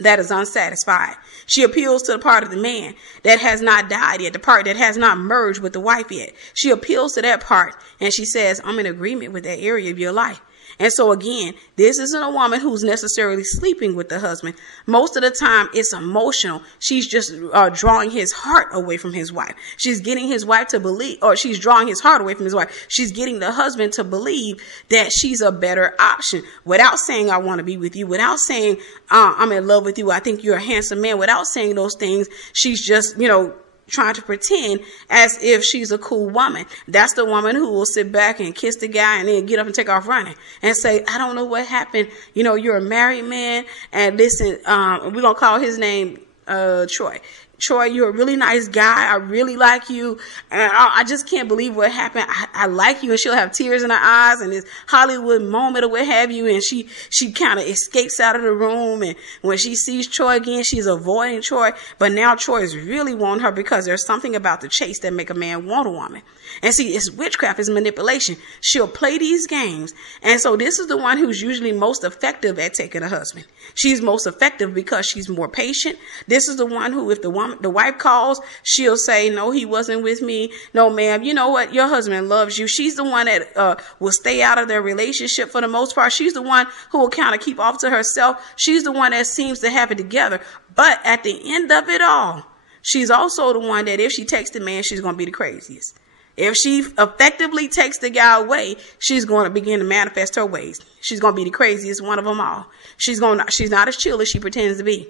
that is unsatisfied. She appeals to the part of the man that has not died yet, the part that has not merged with the wife yet. She appeals to that part and she says, I'm in agreement with that area of your life. And so again, this isn't a woman who's necessarily sleeping with the husband. Most of the time it's emotional. She's just drawing his heart away from his wife. She's getting his wife to believe, or she's drawing his heart away from his wife. She's getting the husband to believe that she's a better option without saying, I want to be with you, without saying, I'm in love with you. I think you're a handsome man. Without saying those things, she's just, you know, trying to pretend as if she's a cool woman. That's the woman who will sit back and kiss the guy and then get up and take off running and say, I don't know what happened. You know, you're a married man. And listen, we're going to call his name Troy. Troy, you're a really nice guy. I really like you. And I just can't believe what happened. I like you. And she'll have tears in her eyes and this Hollywood moment or what have you. And she kind of escapes out of the room. And when she sees Troy again, she's avoiding Troy. But now Troy is really wanting her because there's something about the chase that make a man want a woman. And see, it's witchcraft, it's manipulation. She'll play these games. And so this is the one who's usually most effective at taking a husband. She's most effective because she's more patient. This is the one who, if the wife calls, she'll say, no, he wasn't with me. No, ma'am, you know what? Your husband loves you. She's the one that will stay out of their relationship for the most part. She's the one who will kind of keep off to herself. She's the one that seems to have it together. But at the end of it all, she's also the one that if she takes the man, she's going to be the craziest. If she effectively takes the guy away, she's going to begin to manifest her ways. She's going to be the craziest one of them all. She's not as chill as she pretends to be.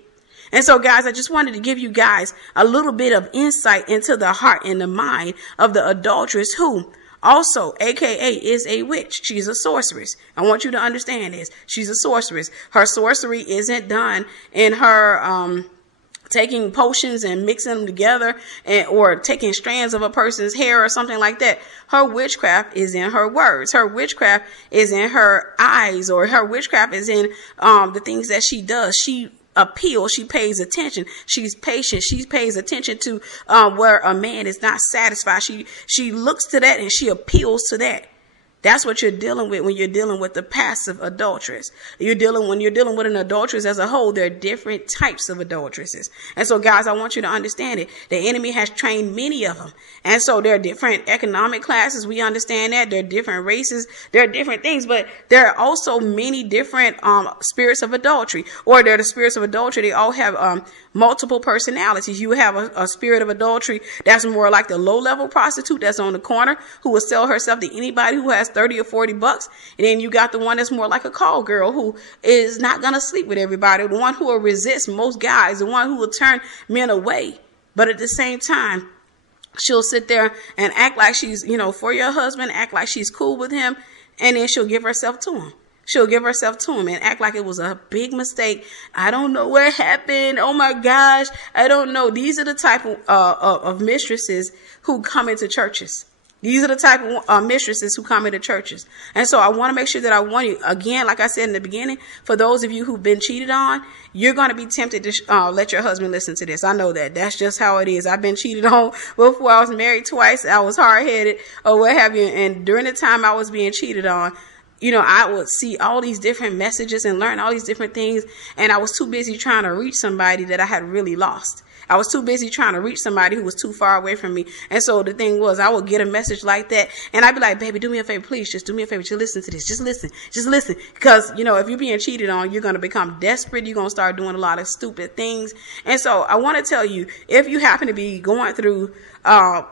And so, guys, I just wanted to give you guys a little bit of insight into the heart and the mind of the adulteress, who also, AKA, is a witch. She's a sorceress. I want you to understand this. She's a sorceress. Her sorcery isn't done in her taking potions and mixing them together, or taking strands of a person's hair or something like that. Her witchcraft is in her words. Her witchcraft is in her eyes, or her witchcraft is in the things that she does. She appeals. She pays attention. She's patient. She pays attention to where a man is not satisfied. She looks to that and she appeals to that. That's what you're dealing with when you're dealing with the passive adulteress. When you're dealing with an adulteress as a whole, there are different types of adulteresses. And so, guys, I want you to understand it. The enemy has trained many of them. And so there are different economic classes. We understand that. There are different races. There are different things. But there are also many different spirits of adultery. Or they're the spirits of adultery. They all have multiple personalities. You have a spirit of adultery that's more like the low-level prostitute that's on the corner, who will sell herself to anybody who has 30 or 40 bucks. And then you got the one that's more like a call girl, who is not going to sleep with everybody. The one who will resist most guys. The one who will turn men away. But at the same time, she'll sit there and act like she's, for your husband, act like she's cool with him. And then she'll give herself to him. She'll give herself to him and act like it was a big mistake. I don't know what happened. Oh my gosh. I don't know. These are the type of mistresses who come into churches. These are the type of mistresses who come into churches. And so I want to make sure that I want you, again, like I said in the beginning, for those of you who've been cheated on, you're going to be tempted to let your husband listen to this. I know that. That's just how it is. I've been cheated on before. I was married twice. I was hard-headed or what have you. And during the time I was being cheated on, I would see all these different messages and learn all these different things. And I was too busy trying to reach somebody that I had really lost. I was too busy trying to reach somebody who was too far away from me. And so the thing was, I would get a message like that. And I'd be like, baby, do me a favor, please. Just do me a favor. Just listen to this. Just listen. Because, if you're being cheated on, you're going to become desperate. You're going to start doing a lot of stupid things. And so I want to tell you, if you happen to be going through a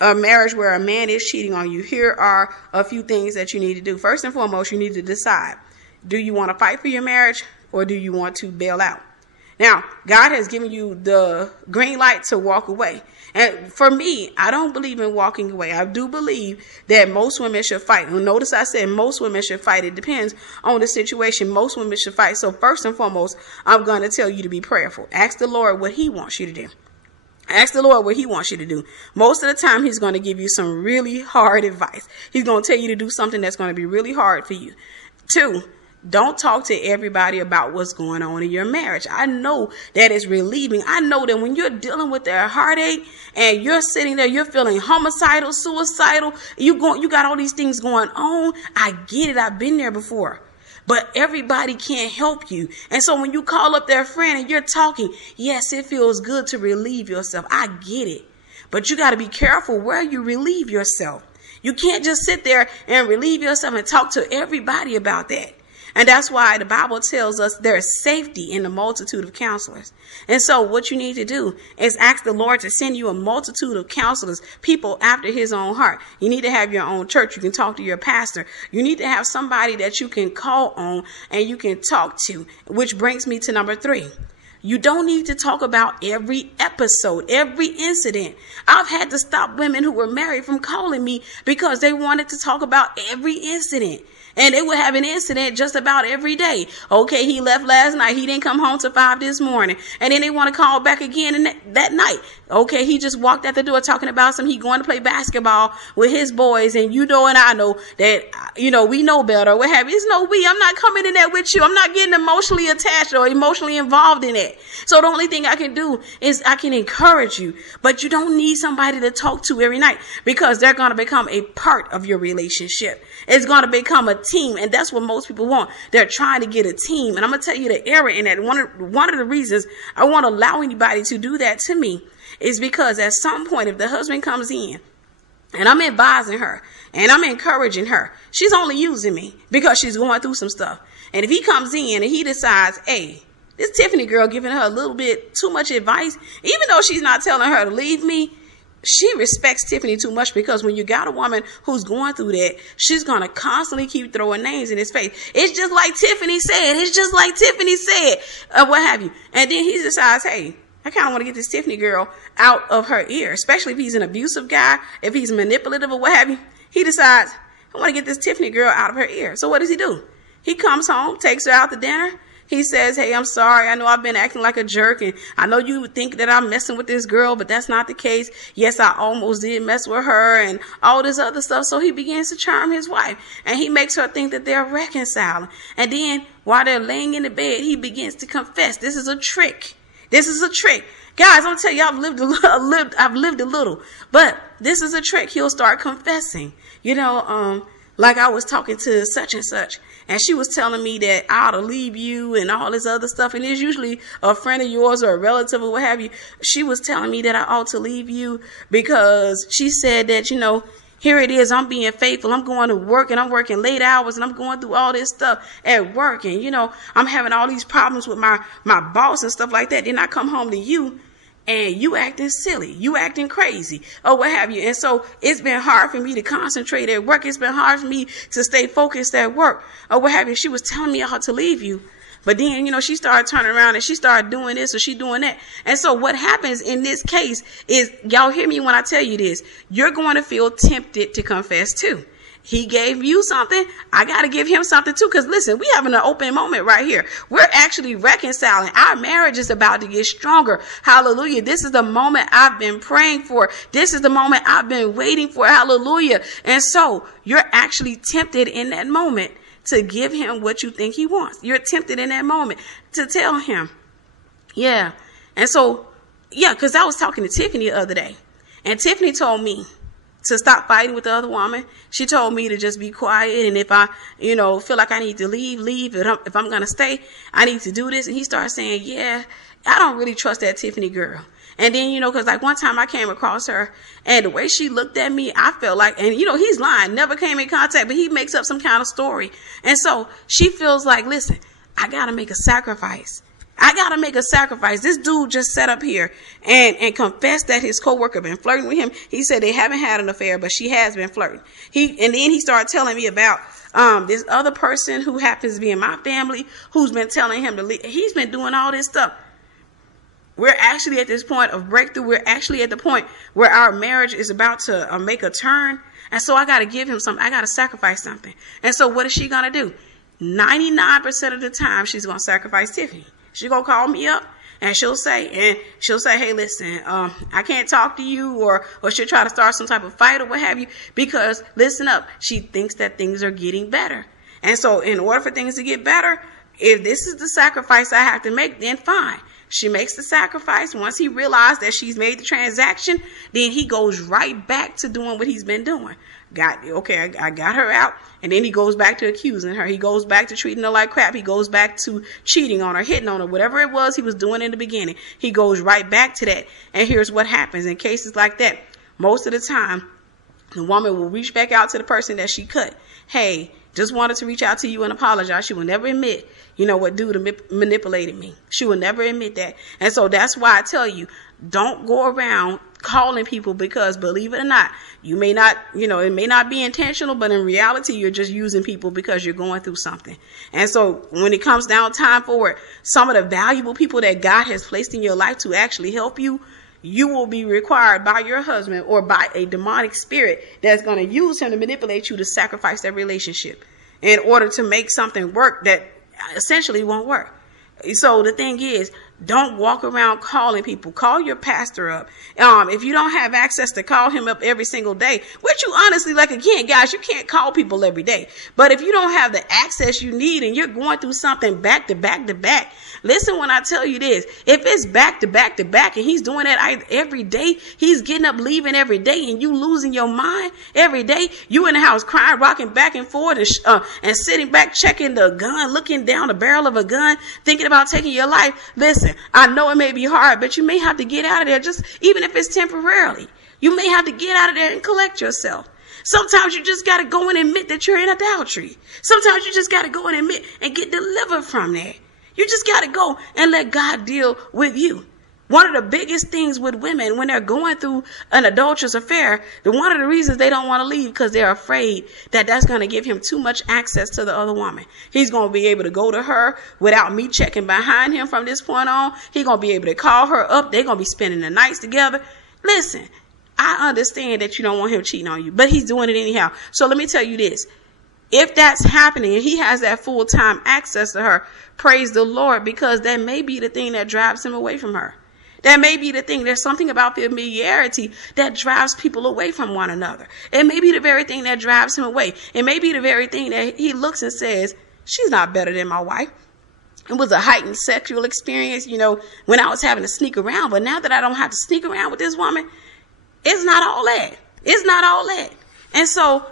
marriage where a man is cheating on you, here are a few things that you need to do. First and foremost, you need to decide, do you want to fight for your marriage or do you want to bail out? Now, God has given you the green light to walk away. And for me, I don't believe in walking away. I do believe that most women should fight. And notice I said most women should fight. It depends on the situation. Most women should fight. So first and foremost, I'm going to tell you to be prayerful. Ask the Lord what he wants you to do. Ask the Lord what he wants you to do. Most of the time, he's going to give you some really hard advice. He's going to tell you to do something that's going to be really hard for you. 2, don't talk to everybody about what's going on in your marriage. I know that it's relieving. I know that when you're dealing with their heartache and you're sitting there, you're feeling homicidal, suicidal, you got all these things going on. I get it. I've been there before. But everybody can't help you. And so when you call up their friend and you're talking, yes, it feels good to relieve yourself. I get it. But you got to be careful where you relieve yourself. You can't just sit there and relieve yourself and talk to everybody about that. And that's why the Bible tells us there is safety in the multitude of counselors. And so what you need to do is ask the Lord to send you a multitude of counselors, people after his own heart. You need to have your own church. You can talk to your pastor. You need to have somebody that you can call on and you can talk to, which brings me to number 3. You don't need to talk about every episode, every incident. I've had to stop women who were married from calling me because they wanted to talk about every incident. And they would have an incident just about every day. Okay, he left last night. He didn't come home till 5 this morning. And then they want to call back again that night. Okay, he just walked out the door talking about he going to play basketball with his boys. And you know and I know that, we know better. What have you. It's no we. I'm not coming in there with you. I'm not getting emotionally attached or emotionally involved in it. So the only thing I can do is I can encourage you. But you don't need somebody to talk to every night because they're going to become a part of your relationship. It's going to become a team, and that's what most people want. They're trying to get a team, and I'm going to tell you the error in that. One of the reasons I won't allow anybody to do that to me is because at some point, if the husband comes in, and I'm advising her, and I'm encouraging her, she's only using me because she's going through some stuff. And if he comes in and he decides, hey, this Tiffany girl giving her a little bit too much advice, even though she's not telling her to leave me, she respects Tiffany too much, because when you got a woman who's going through that, she's going to constantly keep throwing names in his face. It's just like Tiffany said. It's just like Tiffany said. What have you. And then he decides, hey, I kind of want to get this Tiffany girl out of her ear, especially if he's an abusive guy, if he's manipulative or what have you. He decides, I want to get this Tiffany girl out of her ear. So what does he do? He comes home, takes her out to dinner. He says, hey, I'm sorry. I know I've been acting like a jerk, and I know you think that I'm messing with this girl, but that's not the case. Yes, I almost did mess with her and all this other stuff. So he begins to charm his wife, and he makes her think that they're reconciling. And then while they're laying in the bed, he begins to confess. This is a trick. This is a trick. Guys, I'm telling you, I've lived a little, but this is a trick. He'll start confessing, like I was talking to such and such, and she was telling me that I ought to leave you and all this other stuff. And it's usually a friend of yours or a relative or what have you. She was telling me that I ought to leave you because she said that, here it is. I'm being faithful. I'm going to work, and I'm working late hours, and I'm going through all this stuff at work. And, I'm having all these problems with my boss and stuff like that. Then I come home to you, and you acting silly, you acting crazy, or what have you. And so it's been hard for me to concentrate at work. It's been hard for me to stay focused at work, or what have you. She was telling me I ought to leave you. But then, she started turning around and she started doing this or she doing that. And so what happens in this case is, y'all hear me when I tell you this, you're going to feel tempted to confess too. He gave you something. I got to give him something too. Because listen, we having an open moment right here. We're actually reconciling. Our marriage is about to get stronger. Hallelujah. This is the moment I've been praying for. This is the moment I've been waiting for. Hallelujah. And so you're actually tempted in that moment to give him what you think he wants. You're tempted in that moment to tell him. Yeah. And so, because I was talking to Tiffany the other day, and Tiffany told me to stop fighting with the other woman. She told me to just be quiet. And if I, feel like I need to leave. If I'm going to stay, I need to do this. And he started saying, yeah, I don't really trust that Tiffany girl. And then, because like one time I came across her, and the way she looked at me, I felt like, and he's lying, never came in contact, but he makes up some kind of story. And so she feels like, listen, I got to make a sacrifice. I got to make a sacrifice. This dude just sat up here and confessed that his coworker been flirting with him. He said they haven't had an affair, but she has been flirting. And then he started telling me about this other person who happens to be in my family who's been telling him to leave. He's been doing all this stuff. We're actually at this point of breakthrough. We're actually at the point where our marriage is about to make a turn. And so I got to give him something. I got to sacrifice something. And so what is she going to do? 99% of the time, she's going to sacrifice Tiffany. She's going to call me up and she'll say, hey, listen, I can't talk to you, or she'll try to start some type of fight or what have you, because listen up, she thinks that things are getting better. And so in order for things to get better, if this is the sacrifice I have to make, then fine. She makes the sacrifice. Once he realized that she's made the transaction, then he goes right back to doing what he's been doing. I got her out. And then he goes back to accusing her. He goes back to treating her like crap. He goes back to cheating on her, hitting on her, whatever it was he was doing in the beginning. He goes right back to that. And here's what happens in cases like that. Most of the time, the woman will reach back out to the person that she cut. Hey, just wanted to reach out to you and apologize. She will never admit, what dude manipulated me. She will never admit that. And so that's why I tell you, don't go around calling people, because believe it or not, you may not, it may not be intentional, but in reality, you're just using people because you're going through something. And so when it comes down time for it, some of the valuable people that God has placed in your life to actually help you, you will be required by your husband or by a demonic spirit that's going to use him to manipulate you to sacrifice that relationship in order to make something work that essentially won't work. So the thing is, don't walk around calling people. Call your pastor up. If you don't have access to call him up every single day, which you honestly, like, again, guys, you can't call people every day. But if you don't have the access you need and you're going through something back to back to back, listen when I tell you this. If it's back to back to back and he's doing that every day, he's getting up, leaving every day, and you losing your mind every day, you in the house crying, rocking back and forth, and sitting back checking the gun, looking down the barrel of a gun, thinking about taking your life. Listen, I know it may be hard, but you may have to get out of there, just even if it's temporarily. You may have to get out of there and collect yourself. Sometimes you just got to go and admit that you're in adultery. Sometimes you just got to go and admit and get delivered from that. You just got to go and let God deal with you. One of the biggest things with women when they're going through an adulterous affair, one of the reasons they don't want to leave, because they're afraid that that's going to give him too much access to the other woman. He's going to be able to go to her without me checking behind him from this point on. He's going to be able to call her up. They're going to be spending the nights together. Listen, I understand that you don't want him cheating on you, but he's doing it anyhow. So let me tell you this. If that's happening and he has that full-time access to her, praise the Lord, because that may be the thing that drives him away from her. That may be the thing. There's something about familiarity that drives people away from one another. It may be the very thing that drives him away. It may be the very thing that he looks and says, she's not better than my wife. It was a heightened sexual experience, when I was having to sneak around. But now that I don't have to sneak around with this woman, it's not all that. It's not all that. And so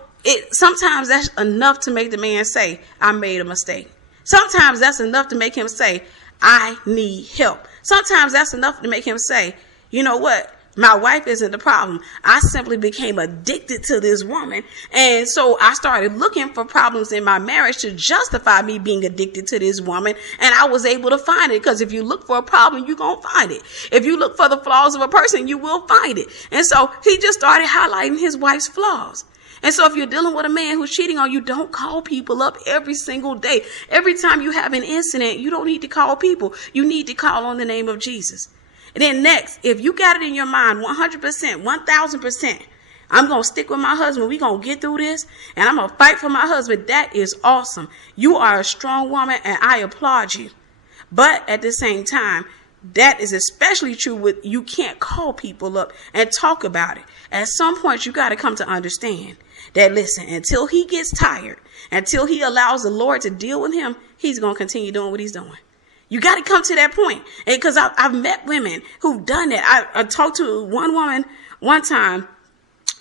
sometimes that's enough to make the man say, I made a mistake. Sometimes that's enough to make him say, I need help. Sometimes that's enough to make him say, you know what? My wife isn't the problem. I simply became addicted to this woman. And so I started looking for problems in my marriage to justify me being addicted to this woman. And I was able to find it, because if you look for a problem, you're going to find it. If you look for the flaws of a person, you will find it. And so he just started highlighting his wife's flaws. And so if you're dealing with a man who's cheating on you, don't call people up every single day. Every time you have an incident, you don't need to call people. You need to call on the name of Jesus. And then next, if you got it in your mind 100%, 1,000%, I'm going to stick with my husband. We're going to get through this, and I'm going to fight for my husband. That is awesome. You are a strong woman, and I applaud you. But at the same time, that is especially true with you can't call people up and talk about it. At some point, you got to come to understand that, listen, until he gets tired, until he allows the Lord to deal with him, he's going to continue doing what he's doing. You got to come to that point. And because I've met women who've done that. I talked to one woman one time,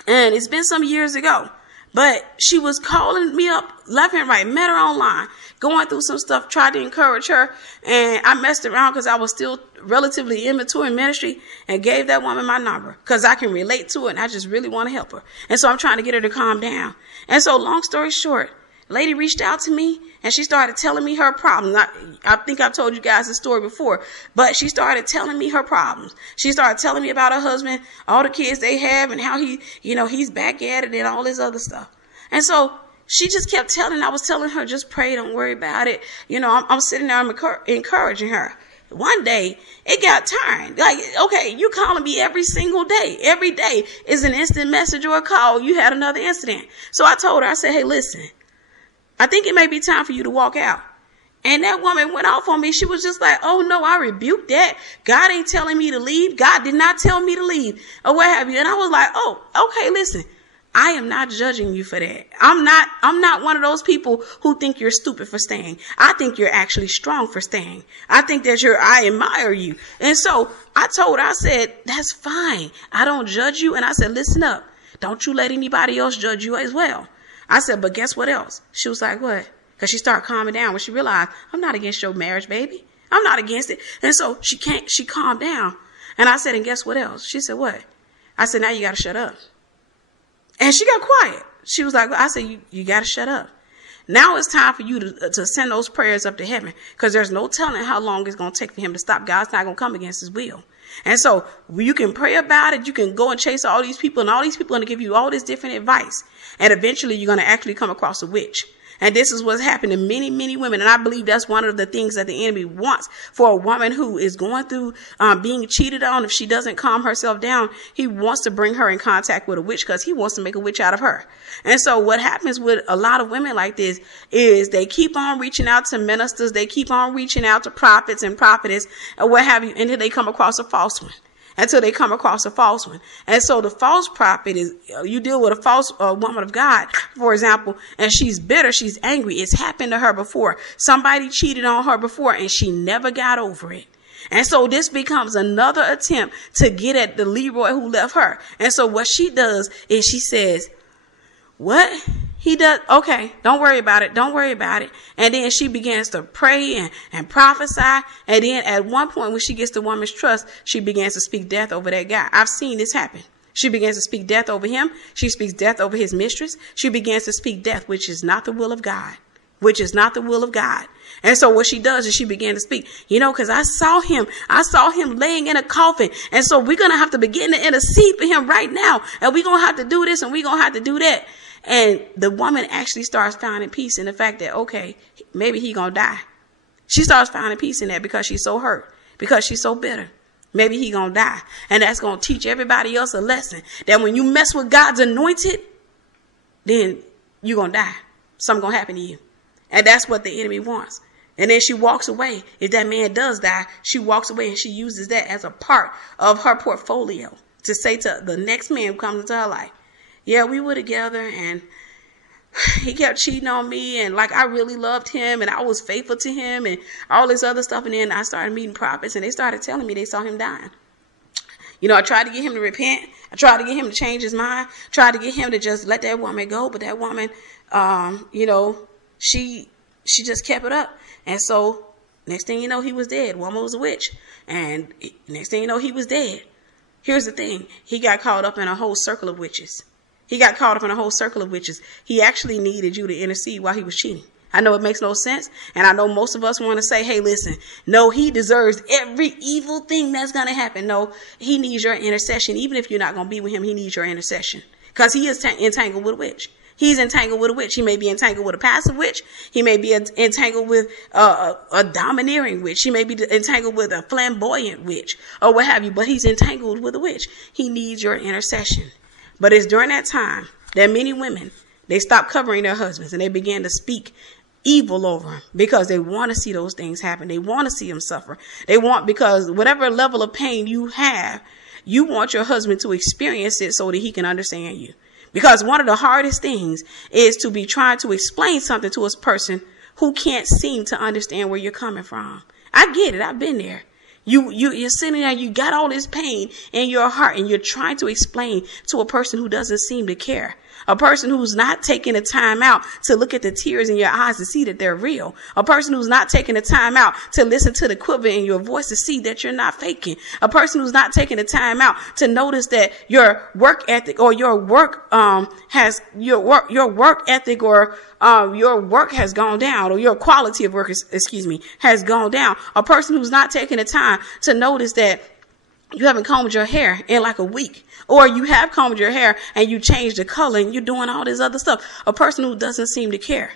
and it's been some years ago, but she was calling me up left and right, met her online, going through some stuff, tried to encourage her. And I messed around because I was still relatively immature in ministry, and gave that woman my number because I can relate to it and I just really want to help her. And so I'm trying to get her to calm down. And so long story short, lady reached out to me and she started telling me her problems. I think I've told you guys this story before, but she started telling me her problems. She started telling me about her husband, all the kids they have, and how he's back at it and all this other stuff. And so she just kept telling, I was telling her, just pray, don't worry about it. I'm sitting there, I'm encouraging her. One day, it got tiring. Like, okay, you calling me every single day. Every day is an instant message or a call. You had another incident. So I told her, I said, hey, listen, I think it may be time for you to walk out. And that woman went off on me. She was just like, oh, no, I rebuked that. God ain't telling me to leave. God did not tell me to leave, or what have you. And I was like, oh, okay, listen. I am not judging you for that. I'm not one of those people who think you're stupid for staying. I think you're actually strong for staying. I think that I admire you. And so I told her, I said, that's fine. I don't judge you. And I said, listen up. Don't you let anybody else judge you as well. I said, but guess what else? She was like, what? Because she started calming down when she realized, I'm not against your marriage, baby. I'm not against it. And so she calmed down. And I said, and guess what else? She said, what? I said, now you got to shut up. And she got quiet. She was like, I said, you got to shut up. Now it's time for you to send those prayers up to heaven, because there's no telling how long it's going to take for him to stop. God's not going to come against his will. And so you can pray about it. You can go and chase all these people, and all these people are going to give you all this different advice. And eventually you're going to actually come across a witch. And this is what's happened to many, many women. And I believe that's one of the things that the enemy wants for a woman who is going through being cheated on. If she doesn't calm herself down, he wants to bring her in contact with a witch, because he wants to make a witch out of her. And so what happens with a lot of women like this is they keep on reaching out to ministers. They keep on reaching out to prophets and prophetess and what have you, until they come across a false one. And so the false prophet is, you deal with a false woman of God, for example, and she's bitter, she's angry. It's happened to her before. Somebody cheated on her before and she never got over it. And so this becomes another attempt to get at the Leroy who left her. And so what she does is she says, what? He does, okay, don't worry about it. Don't worry about it. And then she begins to pray and prophesy. And then at one point, when she gets the woman's trust, she begins to speak death over that guy. I've seen this happen. She begins to speak death over him. She speaks death over his mistress. She begins to speak death, which is not the will of God. And so what she does is she began to speak, because I saw him laying in a coffin. And so we're going to have to begin to intercede for him right now. And we're going to have to do this and we're going to have to do that. And the woman actually starts finding peace in the fact that, okay, maybe he gonna die. She starts finding peace in that because she's so hurt, because she's so bitter. Maybe he gonna die. And that's gonna teach everybody else a lesson that when you mess with God's anointed, then you're gonna die. Something gonna happen to you. And that's what the enemy wants. And then she walks away. If that man does die, she walks away and she uses that as a part of her portfolio to say to the next man who comes into her life, yeah, we were together and he kept cheating on me, and like I really loved him and I was faithful to him and all this other stuff. And then I started meeting prophets and they started telling me they saw him dying. I tried to get him to repent. I tried to get him to change his mind. Tried to get him to just let that woman go. But that woman, she just kept it up. And so next thing you know, he was dead. Woman was a witch. And next thing you know, he was dead. Here's the thing. He got caught up in a whole circle of witches. He actually needed you to intercede while he was cheating. I know it makes no sense. And I know most of us want to say, hey, listen, no, he deserves every evil thing that's going to happen. No, he needs your intercession. Even if you're not going to be with him, he needs your intercession, because he is entangled with a witch. He's entangled with a witch. He may be entangled with a passive witch. He may be entangled with a domineering witch. He may be entangled with a flamboyant witch or what have you, but he's entangled with a witch. He needs your intercession. But it's during that time that many women, they stop covering their husbands and they begin to speak evil over them because they want to see those things happen. They want to see them suffer. Because whatever level of pain you have, you want your husband to experience it so that he can understand you. Because one of the hardest things is to be trying to explain something to a person who can't seem to understand where you're coming from. I get it. I've been there. You're sitting there, you got all this pain in your heart and you're trying to explain to a person who doesn't seem to care. A person who's not taking the time out to look at the tears in your eyes to see that they're real. A person who's not taking the time out to listen to the quiver in your voice to see that you're not faking. A person who's not taking the time out to notice that your work ethic or your work has gone down, or your quality of work has gone down. A person who's not taking the time to notice that you haven't combed your hair in like a week, or you have combed your hair and you changed the color and you're doing all this other stuff. A person who doesn't seem to care.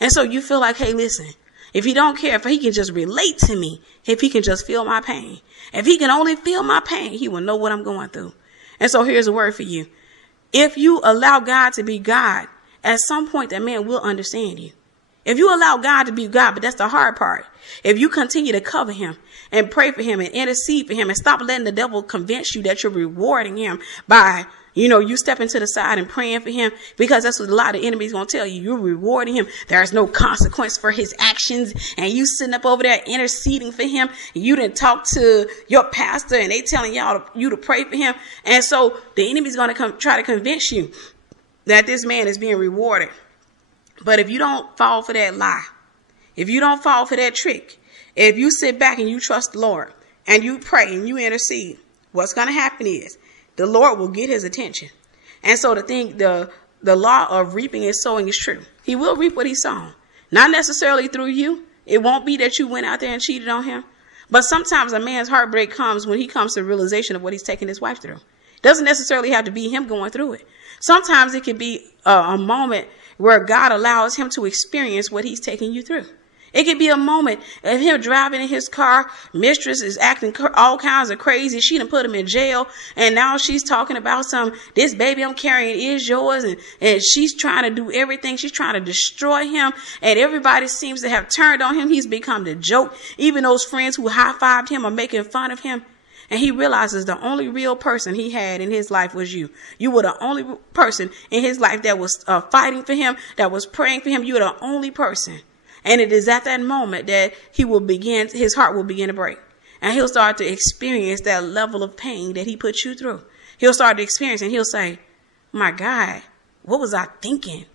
And so you feel like, hey, listen, if he don't care, if he can just relate to me, if he can just feel my pain, if he can only feel my pain, he will know what I'm going through. And so here's a word for you. If you allow God to be God, at some point that man will understand you. If you allow God to be God, but that's the hard part. If you continue to cover him and pray for him and intercede for him and stop letting the devil convince you that you're rewarding him by, you stepping to the side and praying for him, because that's what a lot of enemies going to tell you. You're rewarding him. There's no consequence for his actions. And you sitting up over there interceding for him. You didn't talk to your pastor and they telling you to pray for him. And so the enemy's going to try to convince you that this man is being rewarded. But if you don't fall for that lie, if you don't fall for that trick, if you sit back and you trust the Lord and you pray and you intercede, what's going to happen is the Lord will get his attention. And so the the law of reaping and sowing is true. He will reap what he's sown. Not necessarily through you. It won't be that you went out there and cheated on him. But sometimes a man's heartbreak comes when he comes to the realization of what he's taking his wife through. It doesn't necessarily have to be him going through it. Sometimes it could be a moment where God allows him to experience what he's taking you through. It could be a moment of him driving in his car. Mistress is acting all kinds of crazy. She done put him in jail. And now she's talking about this baby I'm carrying is yours. And she's trying to do everything. She's trying to destroy him. And everybody seems to have turned on him. He's become the joke. Even those friends who high-fived him are making fun of him. And he realizes the only real person he had in his life was you. You were the only person in his life that was fighting for him, that was praying for him. You were the only person. And it is at that moment that his heart will begin to break. And he'll start to experience that level of pain that he put you through. He'll start to experience and he'll say, my God, what was I thinking?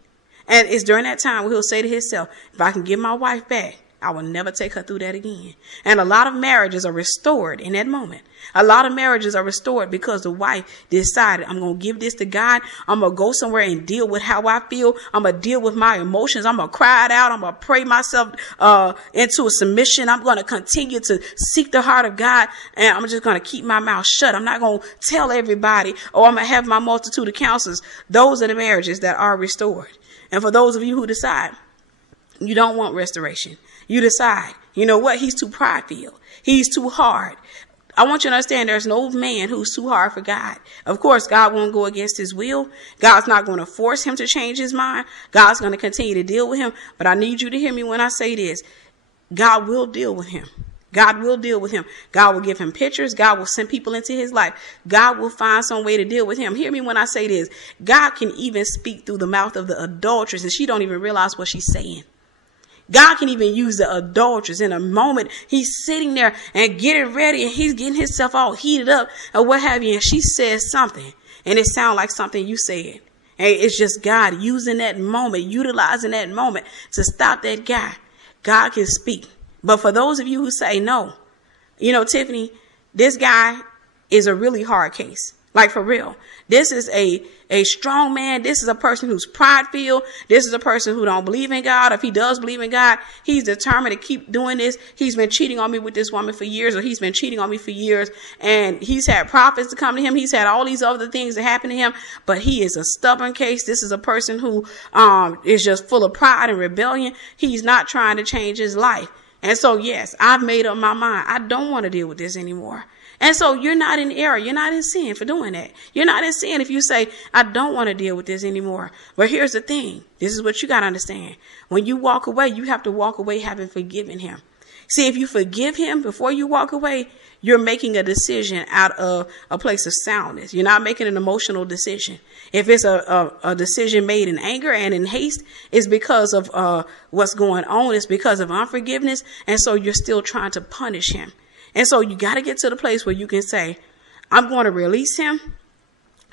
And it's during that time where he'll say to himself, if I can get my wife back, I will never take her through that again. And a lot of marriages are restored in that moment. A lot of marriages are restored because the wife decided, I'm going to give this to God. I'm going to go somewhere and deal with how I feel. I'm going to deal with my emotions. I'm going to cry it out. I'm going to pray myself into a submission. I'm going to continue to seek the heart of God. And I'm just going to keep my mouth shut. I'm not going to tell everybody, or I'm going to have my multitude of counselors. Those are the marriages that are restored. And for those of you who decide you don't want restoration, you decide, you know what? He's too prideful. He's too hard. I want you to understand there's no man who's too hard for God. Of course, God won't go against his will. God's not going to force him to change his mind. God's going to continue to deal with him. But I need you to hear me when I say this. God will deal with him. God will deal with him. God will give him pictures. God will send people into his life. God will find some way to deal with him. Hear me when I say this. God can even speak through the mouth of the adulteress, and she don't even realize what she's saying. God can even use the adulteress in a moment. He's sitting there and getting ready and he's getting himself all heated up or what have you. And she says something and it sounds like something you said. And it's just God using that moment, utilizing that moment to stop that guy. God can speak. But for those of you who say no, you know, Tiffany, this guy is a really hard case. Like for real. This is a strong man. This is a person who's prideful. This is a person who don't believe in God. If he does believe in God, he's determined to keep doing this. He's been cheating on me with this woman for years, or he's been cheating on me for years. And he's had prophets to come to him. He's had all these other things that happen to him, but he is a stubborn case. This is a person who is just full of pride and rebellion. He's not trying to change his life. And so, yes, I've made up my mind. I don't want to deal with this anymore. And so you're not in error. You're not in sin for doing that. You're not in sin if you say, I don't want to deal with this anymore. But here's the thing. This is what you got to understand. When you walk away, you have to walk away having forgiven him. See, if you forgive him before you walk away, you're making a decision out of a place of soundness. You're not making an emotional decision. If it's a decision made in anger and in haste, it's because of what's going on. It's because of unforgiveness. And so you're still trying to punish him. And so you got to get to the place where you can say, I'm going to release him,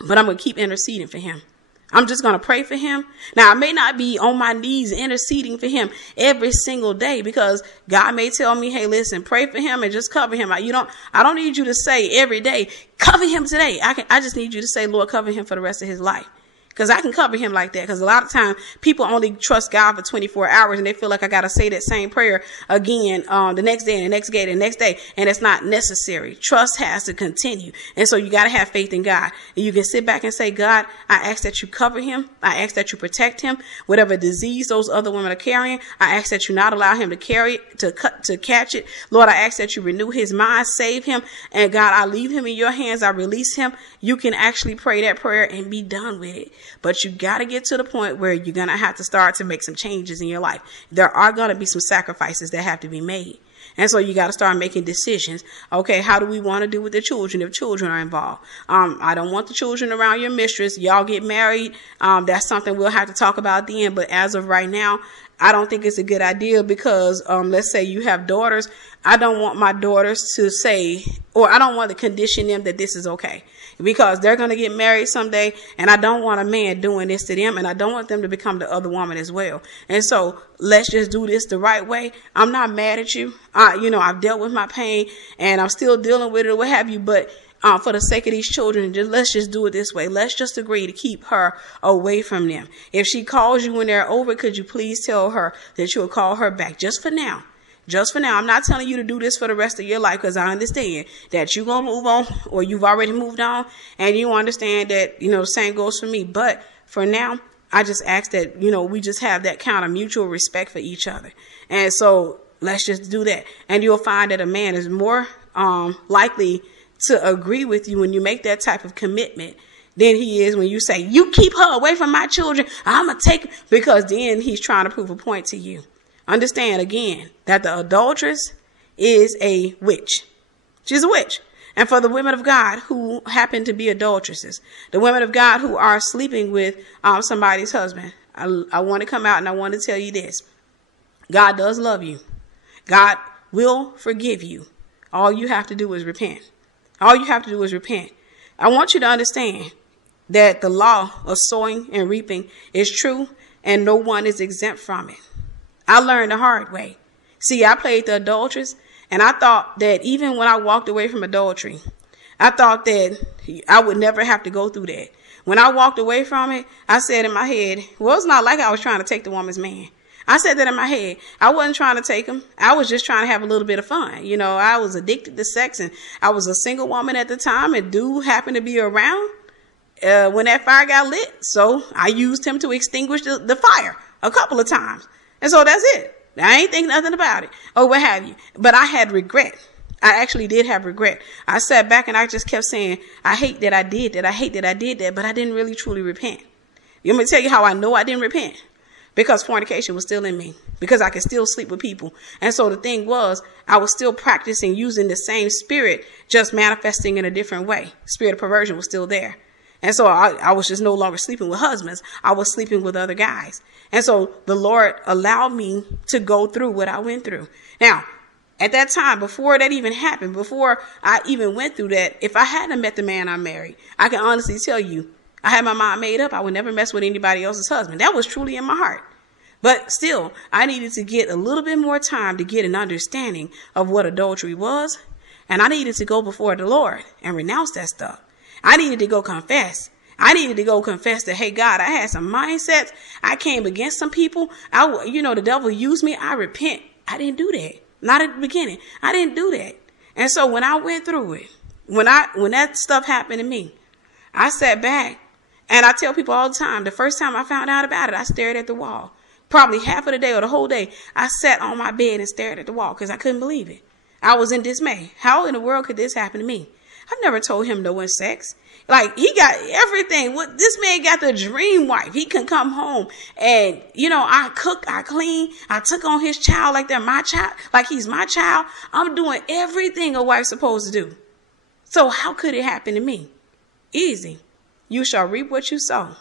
but I'm going to keep interceding for him. I'm just going to pray for him. Now, I may not be on my knees interceding for him every single day because God may tell me, hey, listen, pray for him and just cover him. I don't need you to say every day, cover him today. I just need you to say, Lord, cover him for the rest of his life. Because I can cover him like that. Because a lot of times people only trust God for 24 hours and they feel like I got to say that same prayer again the next day and the next day and the next day. And it's not necessary. Trust has to continue. And so you got to have faith in God. And you can sit back and say, God, I ask that you cover him. I ask that you protect him. Whatever disease those other women are carrying, I ask that you not allow him to carry it, to catch it. Lord, I ask that you renew his mind, save him. And God, I leave him in your hands. I release him. You can actually pray that prayer and be done with it. But you got to get to the point where you're going to have to start to make some changes in your life. There are going to be some sacrifices that have to be made. And so you got to start making decisions. Okay, how do we want to do with the children if children are involved? I don't want the children around your mistress. Y'all get married. That's something we'll have to talk about at the end. But as of right now, I don't think it's a good idea because let's say you have daughters. I don't want my daughters to say or I don't want to condition them that this is okay, because they're going to get married someday, and I don't want a man doing this to them, and I don't want them to become the other woman as well. And so let's just do this the right way. I'm not mad at you. I've dealt with my pain, and I'm still dealing with it or what have you, but for the sake of these children, let's just do it this way. Let's just agree to keep her away from them. If she calls you when they're over, could you please tell her that you'll call her back just for now? Just for now. I'm not telling you to do this for the rest of your life, because I understand that you're going to move on, or you've already moved on, and you understand that, the same goes for me. But for now, I just ask that, we just have that kind of mutual respect for each other. And so let's just do that. And you'll find that a man is more likely to agree with you when you make that type of commitment than he is when you say, you keep her away from my children, I'm going to take, because then he's trying to prove a point to you. Understand again that the adulteress is a witch. She's a witch. And for the women of God who happen to be adulteresses, the women of God who are sleeping with somebody's husband, I want to come out and I want to tell you this. God does love you. God will forgive you. All you have to do is repent. All you have to do is repent. I want you to understand that the law of sowing and reaping is true, and no one is exempt from it. I learned the hard way. See, I played the adulteress, and I thought that even when I walked away from adultery, I thought that I would never have to go through that. When I walked away from it, I said in my head, well, it's not like I was trying to take the woman's man. I said that in my head. I wasn't trying to take him. I was just trying to have a little bit of fun. I was addicted to sex, and I was a single woman at the time, and dude happened to be around when that fire got lit. So I used him to extinguish the fire a couple of times. And so that's it. I ain't think nothing about it or what have you. But I had regret. I actually did have regret. I sat back and I just kept saying, I hate that I did that. I hate that I did that. But I didn't really truly repent. You want me to tell you how I know I didn't repent? Because fornication was still in me. Because I could still sleep with people. And so the thing was, I was still practicing using the same spirit, just manifesting in a different way. Spirit of perversion was still there. And so I was just no longer sleeping with husbands. I was sleeping with other guys. And so the Lord allowed me to go through what I went through. Now, at that time, before that even happened, before I even went through that, if I hadn't met the man I married, I can honestly tell you, I had my mind made up. I would never mess with anybody else's husband. That was truly in my heart. But still, I needed to get a little bit more time to get an understanding of what adultery was. And I needed to go before the Lord and renounce that stuff. I needed to go confess. I needed to go confess that, hey, God, I had some mindsets. I came against some people. The devil used me. I repent. I didn't do that. Not at the beginning. I didn't do that. And so when I went through it, when that stuff happened to me, I sat back, and I tell people all the time, the first time I found out about it, I stared at the wall. Probably half of the day or the whole day, I sat on my bed and stared at the wall because I couldn't believe it. I was in dismay. How in the world could this happen to me? I've never told him no sex. Like, he got everything. What this man got, the dream wife. He can come home and, I cook, I clean. I took on his child like they're my child, like he's my child. I'm doing everything a wife's supposed to do. So how could it happen to me? Easy. You shall reap what you sow.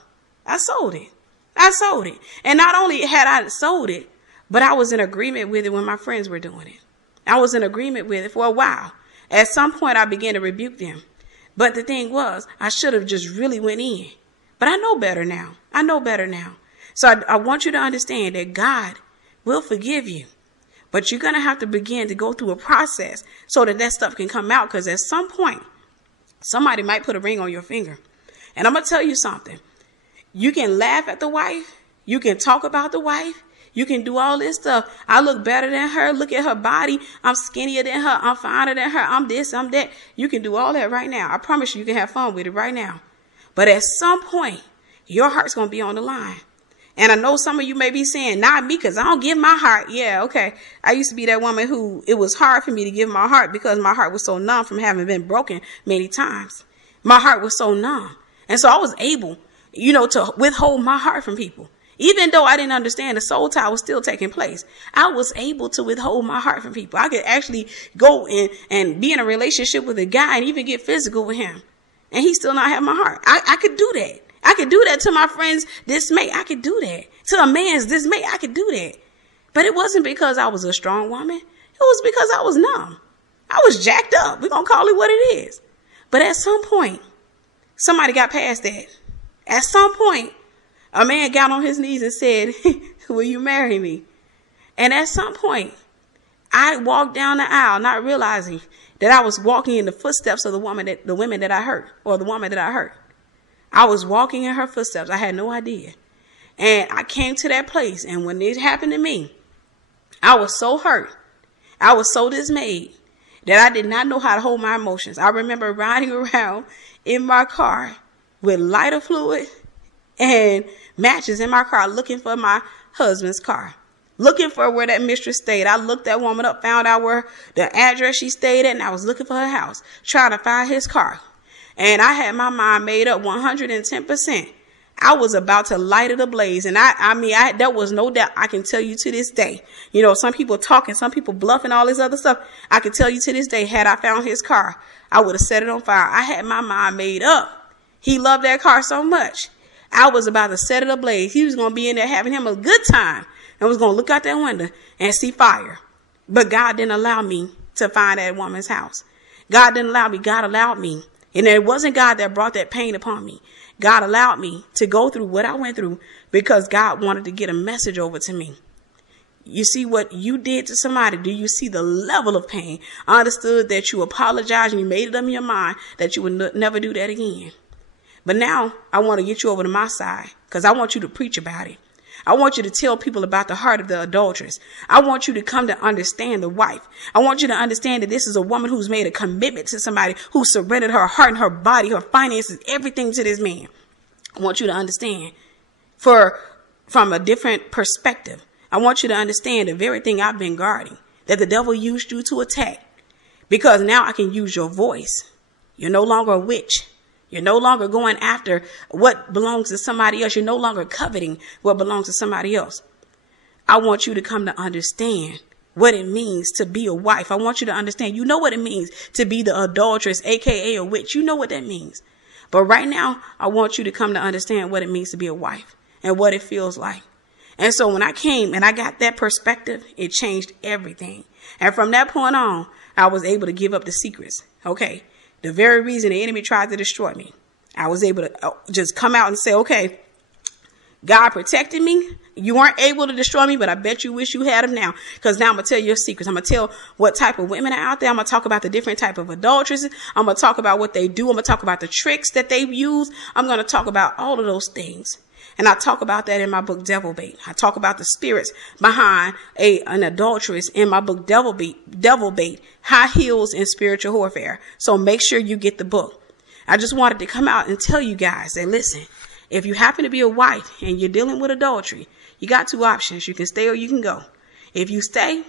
I sold it. And not only had I sold it, but I was in agreement with it when my friends were doing it. I was in agreement with it for a while. At some point, I began to rebuke them. But the thing was, I should have just really went in. But I know better now. So I want you to understand that God will forgive you. But you're going to have to begin to go through a process so that stuff can come out. Because at some point, somebody might put a ring on your finger. And I'm going to tell you something. You can laugh at the wife. You can talk about the wife. You can do all this stuff. I look better than her. Look at her body. I'm skinnier than her. I'm finer than her. I'm this, I'm that. You can do all that right now. I promise you can have fun with it right now. But at some point, your heart's going to be on the line. And I know some of you may be saying, not me, because I don't give my heart. Yeah, okay. I used to be that woman who it was hard for me to give my heart because my heart was so numb from having been broken many times. My heart was so numb. And so I was able, to withhold my heart from people. Even though I didn't understand the soul tie was still taking place, I was able to withhold my heart from people. I could actually go and be in a relationship with a guy and even get physical with him. And he still not have my heart. I could do that. I could do that to my friend's dismay. I could do that. To a man's dismay, I could do that. But it wasn't because I was a strong woman. It was because I was numb. I was jacked up. We're going to call it what it is. But at some point, somebody got past that. At some point, a man got on his knees and said, will you marry me? And at some point, I walked down the aisle not realizing that I was walking in the footsteps of the women that I hurt, or the woman that I hurt. I was walking in her footsteps. I had no idea. And I came to that place. And when it happened to me, I was so hurt. I was so dismayed that I did not know how to hold my emotions. I remember riding around in my car with lighter fluid and matches in my car looking for my husband's car, looking for where that mistress stayed. I looked that woman up, found out where the address she stayed at, and I was looking for her house, trying to find his car. And I had my mind made up 110%. I was about to light it ablaze. And there was no doubt. I can tell you to this day, you know, some people talking, some people bluffing, all this other stuff. I can tell you to this day, had I found his car, I would have set it on fire. I had my mind made up. He loved that car so much. I was about to set it ablaze. He was going to be in there having him a good time and was going to look out that window and see fire. But God didn't allow me to find that woman's house. God didn't allow me. God allowed me. And it wasn't God that brought that pain upon me. God allowed me to go through what I went through because God wanted to get a message over to me. You see what you did to somebody? Do you see the level of pain? I understood that you apologized and you made it up in your mind that you would never do that again. But now I want to get you over to my side because I want you to preach about it. I want you to tell people about the heart of the adulteress. I want you to come to understand the wife. I want you to understand that this is a woman who's made a commitment to somebody, who surrendered her heart and her body, her finances, everything to this man. I want you to understand from a different perspective. I want you to understand the very thing I've been guarding, that the devil used you to attack, because now I can use your voice. You're no longer a witch. You're no longer going after what belongs to somebody else. You're no longer coveting what belongs to somebody else. I want you to come to understand what it means to be a wife. I want you to understand, you know what it means to be the adulteress, aka a witch. You know what that means. But right now, I want you to come to understand what it means to be a wife and what it feels like. And so when I came and I got that perspective, it changed everything. And from that point on, I was able to give up the secrets. Okay. The very reason the enemy tried to destroy me, I was able to just come out and say, okay, God protected me. You weren't able to destroy me, but I bet you wish you had him now. Because now I'm going to tell you your secrets. I'm going to tell what type of women are out there. I'm going to talk about the different type of adulteresses. I'm going to talk about what they do. I'm going to talk about the tricks that they use. I'm going to talk about all of those things. And I talk about that in my book, Devil Bait. I talk about the spirits behind an adulteress in my book, Devil Bait, High Heels in Spiritual Warfare. So make sure you get the book. I just wanted to come out and tell you guys that, listen, if you happen to be a wife and you're dealing with adultery, you got two options. You can stay or you can go. If you stay,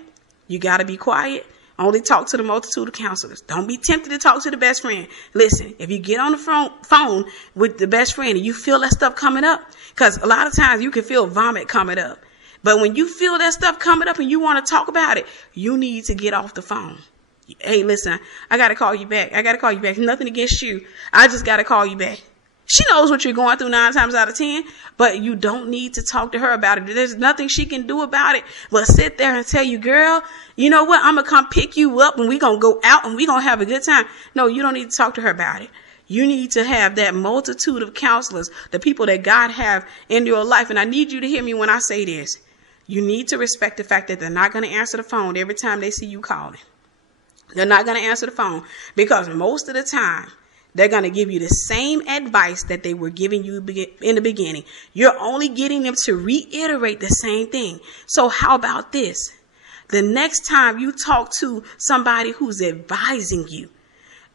you got to be quiet. Only talk to the multitude of counselors. Don't be tempted to talk to the best friend. Listen, if you get on the phone with the best friend and you feel that stuff coming up, because a lot of times you can feel vomit coming up. But when you feel that stuff coming up and you want to talk about it, you need to get off the phone. Hey, listen, I got to call you back. I got to call you back. Nothing against you. I just got to call you back. She knows what you're going through 9 times out of 10, but you don't need to talk to her about it. There's nothing she can do about it but sit there and tell you, girl, you know what? I'm going to come pick you up and we're going to go out and we're going to have a good time. No, you don't need to talk to her about it. You need to have that multitude of counselors, the people that God have in your life. And I need you to hear me when I say this. You need to respect the fact that they're not going to answer the phone every time they see you calling. They're not going to answer the phone because most of the time, they're going to give you the same advice that they were giving you in the beginning. You're only getting them to reiterate the same thing. So how about this? The next time you talk to somebody who's advising you,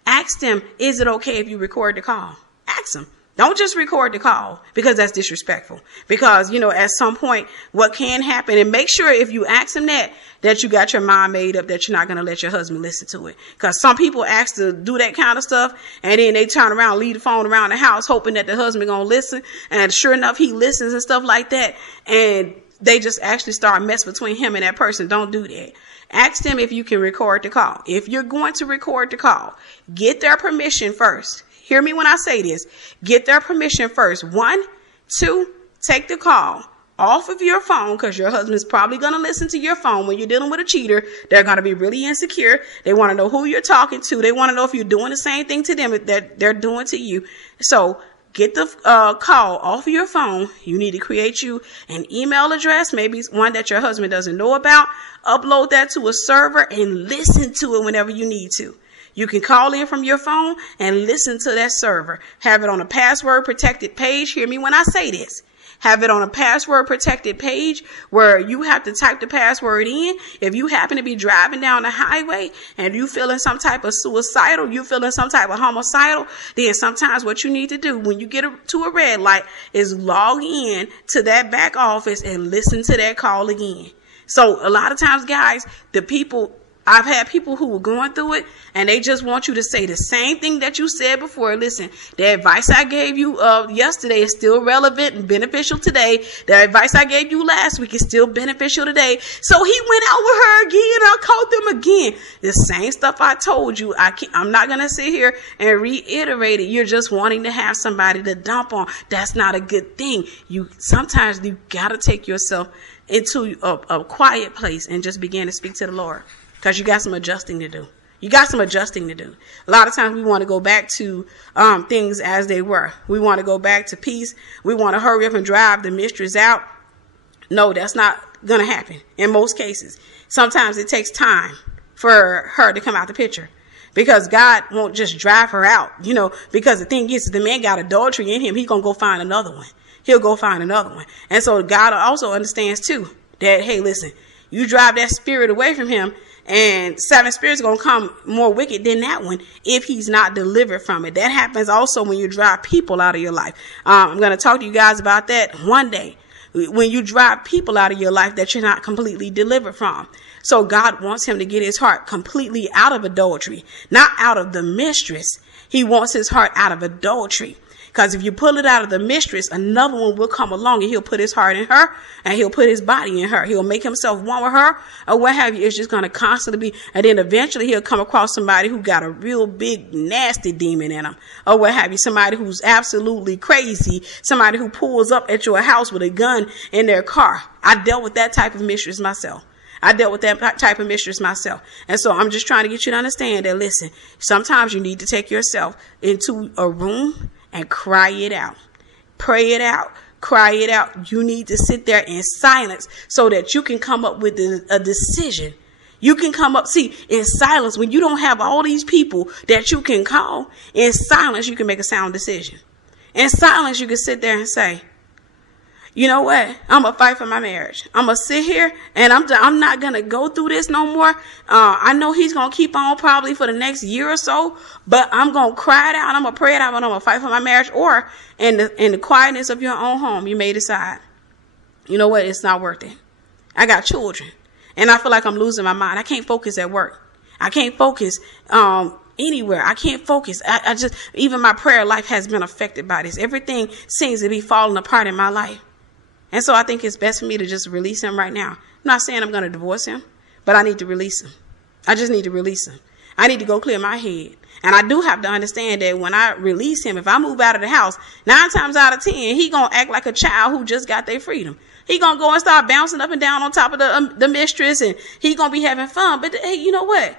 ask them, is it okay if you record the call? Ask them. Don't just record the call because that's disrespectful. Because, at some point, what can happen, and make sure if you ask them that you got your mind made up, that you're not going to let your husband listen to it. Because some people ask to do that kind of stuff, and then they turn around, leave the phone around the house, hoping that the husband going to listen. And sure enough, he listens and stuff like that. And they just actually start a mess between him and that person. Don't do that. Ask them if you can record the call. If you're going to record the call, get their permission first. Hear me when I say this. Get their permission first. 1, 2, take the call. off of your phone, because your husband's probably going to listen to your phone. When you're dealing with a cheater, they're going to be really insecure. They want to know who you're talking to. They want to know if you're doing the same thing to them that they're doing to you. So get the call off of your phone. You need to create you an email address, maybe one that your husband doesn't know about. Upload that to a server and listen to it whenever you need to. You can call in from your phone and listen to that server. Have it on a password protected page. Hear me when I say this. Have it on a password protected page where you have to type the password in. If you happen to be driving down the highway and you feeling some type of suicidal, you feeling some type of homicidal, then sometimes what you need to do when you get to a red light is log in to that back office and listen to that call again. So a lot of times, guys, I've had people who were going through it and they just want you to say the same thing that you said before. Listen, the advice I gave you yesterday is still relevant and beneficial today. The advice I gave you last week is still beneficial today. So he went out with her again. I called them again. The same stuff I told you. I'm not going to sit here and reiterate it. You're just wanting to have somebody to dump on. That's not a good thing. Sometimes you got to take yourself into a quiet place and just begin to speak to the Lord. Because you got some adjusting to do. A lot of times we want to go back to things as they were. We want to go back to peace. We want to hurry up and drive the mistress out. No, that's not going to happen in most cases. Sometimes it takes time for her to come out the picture. Because God won't just drive her out. Because the thing is, the man got adultery in him. He's going to go find another one. He'll go find another one. And so God also understands too that, hey, listen, you drive that spirit away from him, and 7 spirits are going to come more wicked than that one if he's not delivered from it. That happens also when you drive people out of your life. I'm going to talk to you guys about that one day. When you drive people out of your life that you're not completely delivered from. So God wants him to get his heart completely out of adultery, not out of the mistress. He wants his heart out of adultery. Because if you pull it out of the mistress, another one will come along and he'll put his heart in her and he'll put his body in her. He'll make himself one with her or what have you. It's just going to constantly be. And then eventually he'll come across somebody who got a real big, nasty demon in him or what have you. Somebody who's absolutely crazy. Somebody who pulls up at your house with a gun in their car. I dealt with that type of mistress myself. And so I'm just trying to get you to understand that, listen, sometimes you need to take yourself into a room and cry it out. Pray it out. Cry it out. You need to sit there in silence so that you can come up with a decision. You can come up, in silence, when you don't have all these people that you can call, in silence, you can make a sound decision. In silence, you can sit there and say, you know what? I'm going to fight for my marriage. I'm going to sit here and I'm not going to go through this no more. I know he's going to keep on probably for the next year or so, but I'm going to cry it out. I'm going to pray it out, and I'm going to fight for my marriage. Or in the quietness of your own home, you may decide, you know what? It's not worth it. I got children and I feel like I'm losing my mind. I can't focus at work. I can't focus, anywhere. I can't focus. Even my prayer life has been affected by this. Everything seems to be falling apart in my life. And so I think it's best for me to just release him right now. I'm not saying I'm going to divorce him, but I need to release him. I just need to release him. I need to go clear my head. And I do have to understand that when I release him, if I move out of the house, 9 times out of 10, he going to act like a child who just got their freedom. He going to go and start bouncing up and down on top of the mistress, and he going to be having fun. But hey, you know what?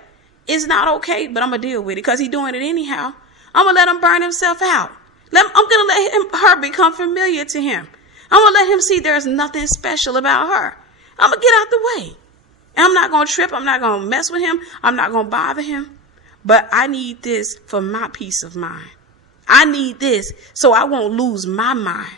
It's not okay, but I'm going to deal with it because he's doing it anyhow. I'm going to let him burn himself out. I'm going to let her become familiar to him. I'm going to let him see there's nothing special about her. I'm going to get out the way. And I'm not going to trip. I'm not going to mess with him. I'm not going to bother him. But I need this for my peace of mind. I need this so I won't lose my mind.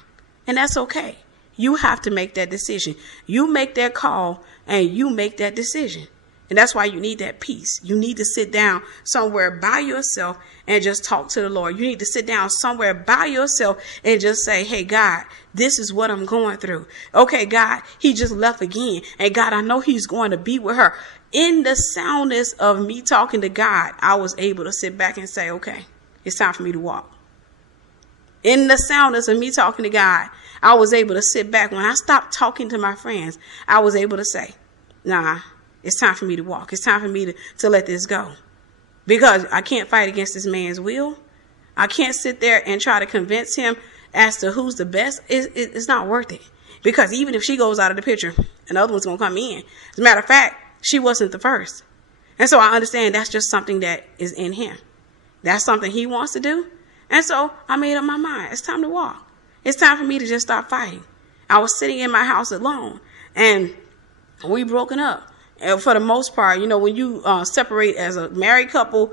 And that's okay. You have to make that decision. You make that call and you make that decision. And that's why you need that peace. You need to sit down somewhere by yourself and just talk to the Lord. You need to sit down somewhere by yourself and just say, hey, God, this is what I'm going through. Okay, God, he just left again. And God, I know he's going to be with her. In the soundness of me talking to God, I was able to sit back and say, okay, it's time for me to walk. In the soundness of me talking to God, I was able to sit back. When I stopped talking to my friends, I was able to say, nah, it's time for me to walk. It's time for me to let this go. Because I can't fight against this man's will. I can't sit there and try to convince him as to who's the best. It's not worth it. Because even if she goes out of the picture, another one's going to come in. As a matter of fact, she wasn't the first. And so I understand that's just something that is in him. That's something he wants to do. And so I made up my mind. It's time to walk. It's time for me to just stop fighting. I was sitting in my house alone, and we broken up. And for the most part, you know, when you separate as a married couple,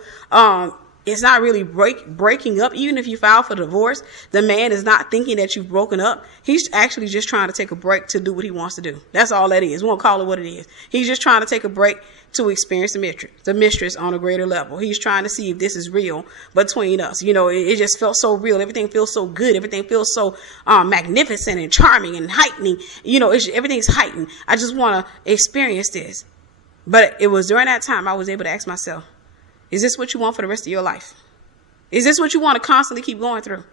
it's not really breaking up. Even if you file for divorce, the man is not thinking that you've broken up. He's actually just trying to take a break to do what he wants to do. That's all that is. We won't call it what it is. He's just trying to take a break to experience the mistress on a greater level. He's trying to see if this is real between us. You know, it just felt so real. Everything feels so good. Everything feels so magnificent and charming and heightening. You know, everything's heightened. I just want to experience this. But it was during that time I was able to ask myself, is this what you want for the rest of your life? Is this what you want to constantly keep going through?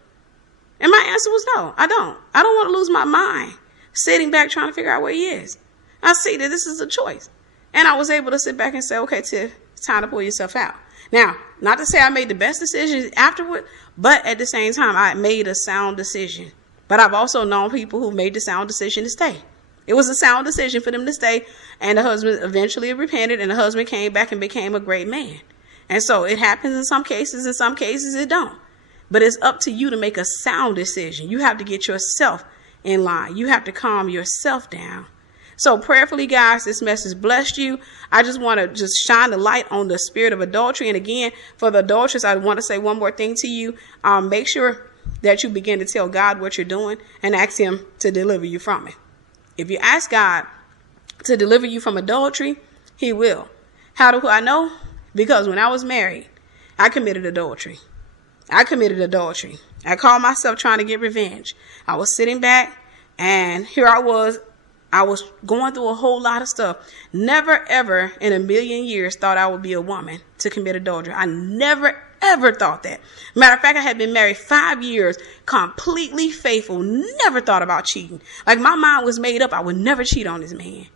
And my answer was no, I don't. I don't want to lose my mind sitting back trying to figure out where he is. I see that this is a choice. And I was able to sit back and say, okay, Tiff, it's time to pull yourself out. Now, not to say I made the best decisions afterward, but at the same time, I made a sound decision. But I've also known people who made the sound decision to stay. It was a sound decision for them to stay. And the husband eventually repented, and the husband came back and became a great man. And so it happens in some cases it don't. But it's up to you to make a sound decision. You have to get yourself in line. You have to calm yourself down. So prayerfully, guys, this message blessed you. I just want to shine the light on the spirit of adultery. And again, for the adulteress, I want to say one more thing to you. Make sure that you begin to tell God what you're doing and ask him to deliver you from it. If you ask God to deliver you from adultery, he will. How do I know? Because when I was married, I committed adultery. I called myself trying to get revenge. I was sitting back, and here I was going through a whole lot of stuff. Never, ever in a million years thought I would be a woman to commit adultery. I never, ever thought that. Matter of fact, I had been married 5 years, completely faithful, never thought about cheating. Like, my mind was made up, I would never cheat on this man.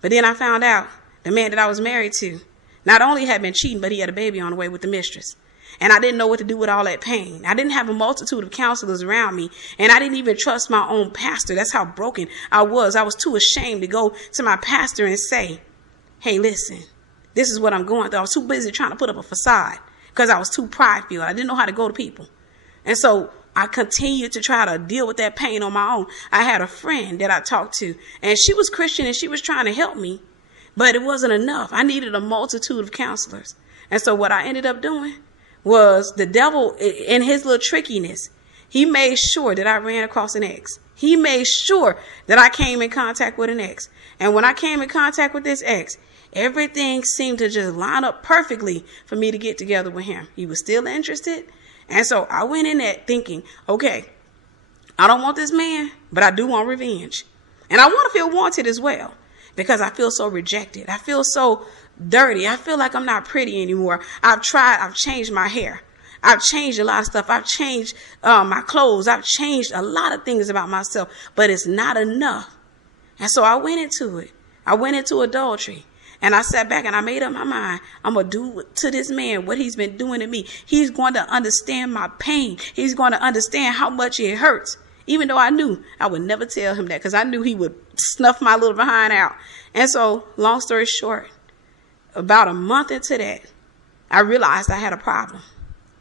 But then I found out the man that I was married to not only had been cheating, but he had a baby on the way with the mistress. And I didn't know what to do with all that pain. I didn't have a multitude of counselors around me. And I didn't even trust my own pastor. That's how broken I was. I was too ashamed to go to my pastor and say, hey, listen, this is what I'm going through. I was too busy trying to put up a facade because I was too prideful. I didn't know how to go to people. And so I continued to try to deal with that pain on my own. I had a friend that I talked to, and she was Christian, and she was trying to help me. But it wasn't enough. I needed a multitude of counselors. And so what I ended up doing was, the devil, in his little trickiness, he made sure that I ran across an ex. He made sure that I came in contact with an ex. And when I came in contact with this ex, everything seemed to just line up perfectly for me to get together with him. He was still interested. And so I went in there thinking, okay, I don't want this man, but I do want revenge. And I want to feel wanted as well. Because I feel so rejected. I feel so dirty. I feel like I'm not pretty anymore. I've changed my hair. I've changed a lot of stuff. I've changed my clothes. I've changed a lot of things about myself, but it's not enough. And so I went into it. I went into adultery, and I sat back and I made up my mind. I'm going to do to this man what he's been doing to me. He's going to understand my pain. He's going to understand how much it hurts. Even though I knew I would never tell him that, because I knew he would snuff my little behind out. And so, long story short, about a month into that, I realized I had a problem.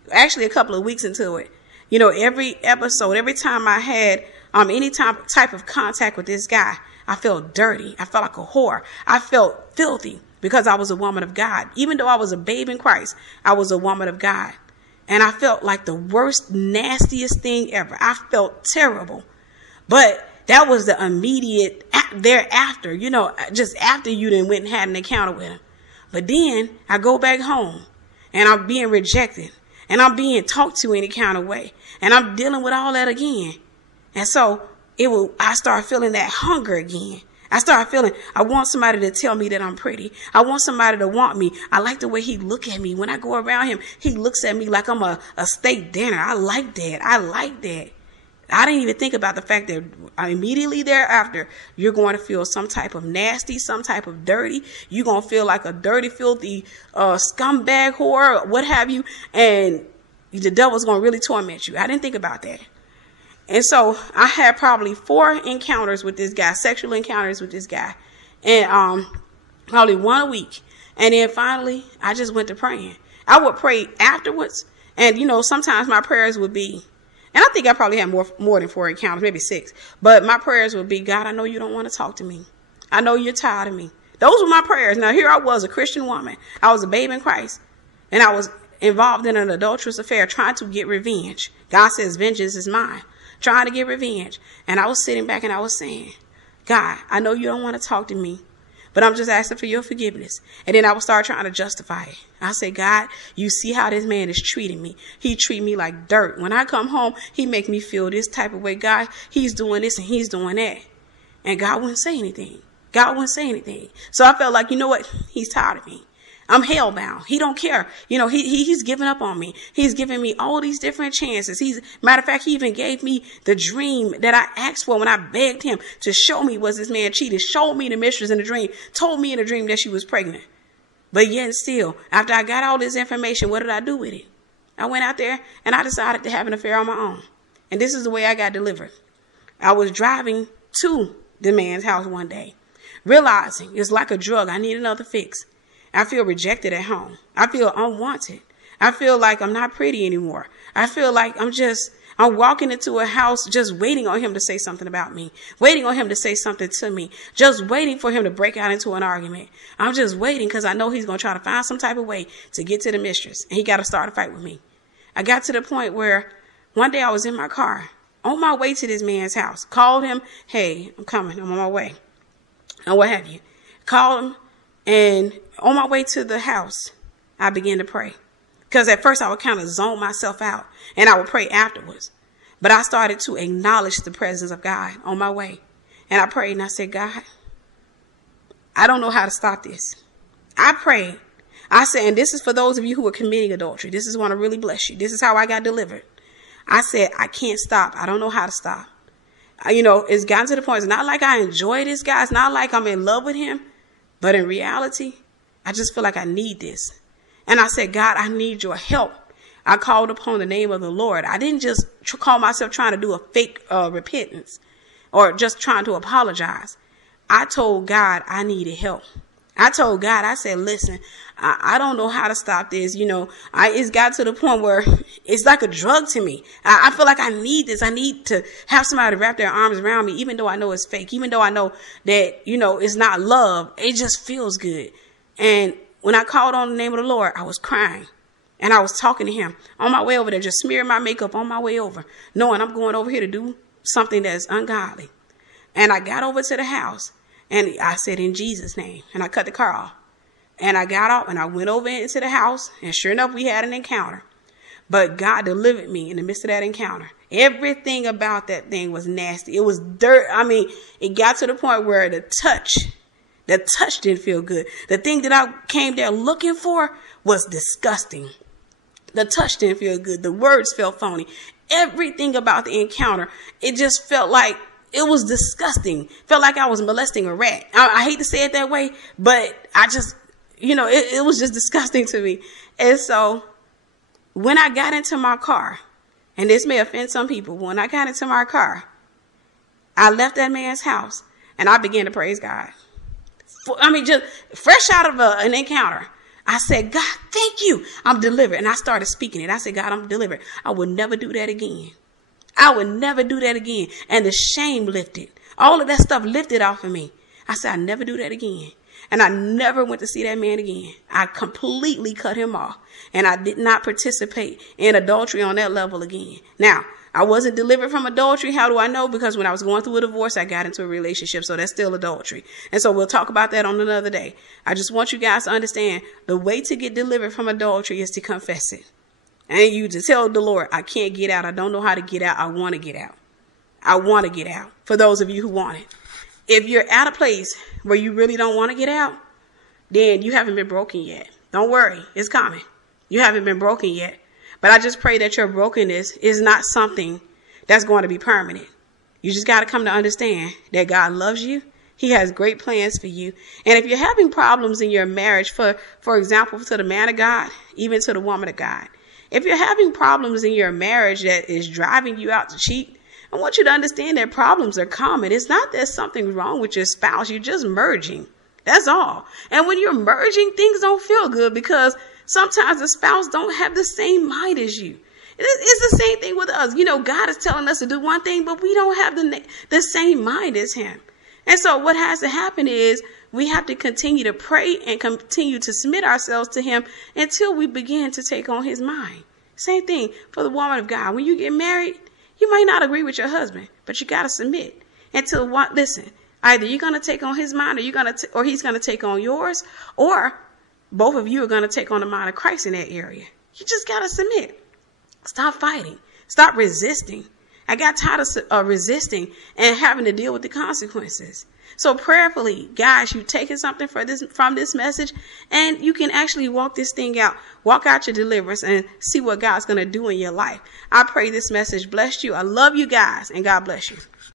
Actually, a couple of weeks into it. You know, every episode, every time I had any type of contact with this guy, I felt dirty. I felt like a whore. I felt filthy because I was a woman of God. Even though I was a babe in Christ, I was a woman of God. And I felt like the worst, nastiest thing ever. I felt terrible. But that was the immediate thereafter, you know, just after you then went and had an encounter with him. But then I go back home and I'm being rejected and I'm being talked to any kind of way. And I'm dealing with all that again. And so I started feeling that hunger again. I started feeling, I want somebody to tell me that I'm pretty. I want somebody to want me. I like the way he look at me. When I go around him, he looks at me like I'm a steak dinner. I like that. I didn't even think about the fact that immediately thereafter, you're going to feel some type of nasty, some type of dirty. You're going to feel like a dirty, filthy scumbag whore, what have you. And the devil's going to really torment you. I didn't think about that. And so I had probably 4 encounters with this guy, sexual encounters with this guy, and probably 1 a week. And then finally, I just went to praying. I would pray afterwards, and sometimes my prayers would be, and I think I probably had more than 4 encounters, maybe 6. But my prayers would be, God, I know you don't want to talk to me. I know you're tired of me. Those were my prayers. Now here I was, a Christian woman. I was a babe in Christ, and I was involved in an adulterous affair, trying to get revenge. God says, vengeance is mine. Trying to get revenge. And I was sitting back and I was saying, God, I know you don't want to talk to me, but I'm just asking for your forgiveness. And then I would start trying to justify it. I say, God, you see how this man is treating me. He treat me like dirt. When I come home, he make me feel this type of way. God, he's doing this and he's doing that. And God wouldn't say anything. God wouldn't say anything. So I felt like, you know what? He's tired of me. I'm hellbound. He don't care. He's given up on me. He's given me all these different chances. Matter of fact, he even gave me the dream that I asked for when I begged him to show me was this man cheated, showed me the mistress in the dream, told me in a dream that she was pregnant. But yet still, after I got all this information, what did I do with it? I went out there and I decided to have an affair on my own. And this is the way I got delivered. I was driving to the man's house one day, realizing it's like a drug. I need another fix. I feel rejected at home. I feel unwanted. I feel like I'm not pretty anymore. I feel like I'm walking into a house just waiting on him to say something about me, waiting on him to say something to me, just waiting for him to break out into an argument. I'm just waiting because I know he's going to try to find some type of way to get to the mistress, and he got to start a fight with me. I got to the point where one day I was in my car on my way to this man's house, called him, hey, I'm coming, I'm on my way, and what have you. Called him, and on my way to the house, I began to pray. Because at first I would kind of zone myself out and I would pray afterwards. But I started to acknowledge the presence of God on my way. And I prayed and I said, God, I don't know how to stop this. I prayed. I said, and this is for those of you who are committing adultery. This is want to really bless you. This is how I got delivered. I said, I can't stop. I don't know how to stop. It's gotten to the point. It's not like I enjoy this guy. It's not like I'm in love with him. But in reality, I just feel like I need this. And I said, God, I need your help. I called upon the name of the Lord. I didn't just call myself trying to do a fake repentance or just trying to apologize. I told God I needed help. I told God, I said, listen, I don't know how to stop this. It's got to the point where it's like a drug to me. I feel like I need this. I need to have somebody wrap their arms around me, even though I know it's fake, even though I know that, it's not love. It just feels good. And when I called on the name of the Lord, I was crying and I was talking to him on my way over there, just smearing my makeup on my way over, knowing I'm going over here to do something that's ungodly. And I got over to the house. And I said, in Jesus' name. And I cut the car off. And I got off and I went over into the house. And sure enough, we had an encounter. But God delivered me in the midst of that encounter. Everything about that thing was nasty. It was dirt. It got to the point where the touch didn't feel good. The thing that I came there looking for was disgusting. The touch didn't feel good. The words felt phony. Everything about the encounter, it just felt like it was disgusting. Felt like I was molesting a rat. I hate to say it that way, but I just, it was just disgusting to me. And so when I got into my car, and this may offend some people, when I got into my car, I left that man's house and I began to praise God. Just fresh out of an encounter. I said, God, thank you. I'm delivered. And I started speaking it. I said, God, I'm delivered. I will never do that again. I would never do that again. And the shame lifted. All of that stuff lifted off of me. I said, I never do that again. And I never went to see that man again. I completely cut him off. And I did not participate in adultery on that level again. Now, I wasn't delivered from adultery. How do I know? Because when I was going through a divorce, I got into a relationship. So that's still adultery. And so we'll talk about that on another day. I just want you guys to understand the way to get delivered from adultery is to confess it. And you to tell the Lord, I can't get out. I don't know how to get out. I want to get out. I want to get out. For those of you who want it. If you're at a place where you really don't want to get out, then you haven't been broken yet. Don't worry. It's coming. You haven't been broken yet. But I just pray that your brokenness is not something that's going to be permanent. You just got to come to understand that God loves you. He has great plans for you. And if you're having problems in your marriage, for example, to the man of God, even to the woman of God, if you're having problems in your marriage that is driving you out to cheat, I want you to understand that problems are common. It's not that something's wrong with your spouse. You're just merging. That's all. And when you're merging, things don't feel good because sometimes the spouse don't have the same mind as you. It's the same thing with us. You know, God is telling us to do one thing, but we don't have the same mind as him. And so what has to happen is we have to continue to pray and continue to submit ourselves to him until we begin to take on his mind. Same thing for the woman of God. When you get married, you might not agree with your husband, but you got to submit until what? Listen, either you're going to take on his mind or he's going to take on yours, or both of you are going to take on the mind of Christ in that area. You just got to submit. Stop fighting. Stop resisting. I got tired of resisting and having to deal with the consequences. So prayerfully, guys, you've taken something from this message, and you can actually walk this thing out. Walk out your deliverance and see what God's going to do in your life. I pray this message blessed you. I love you guys, and God bless you.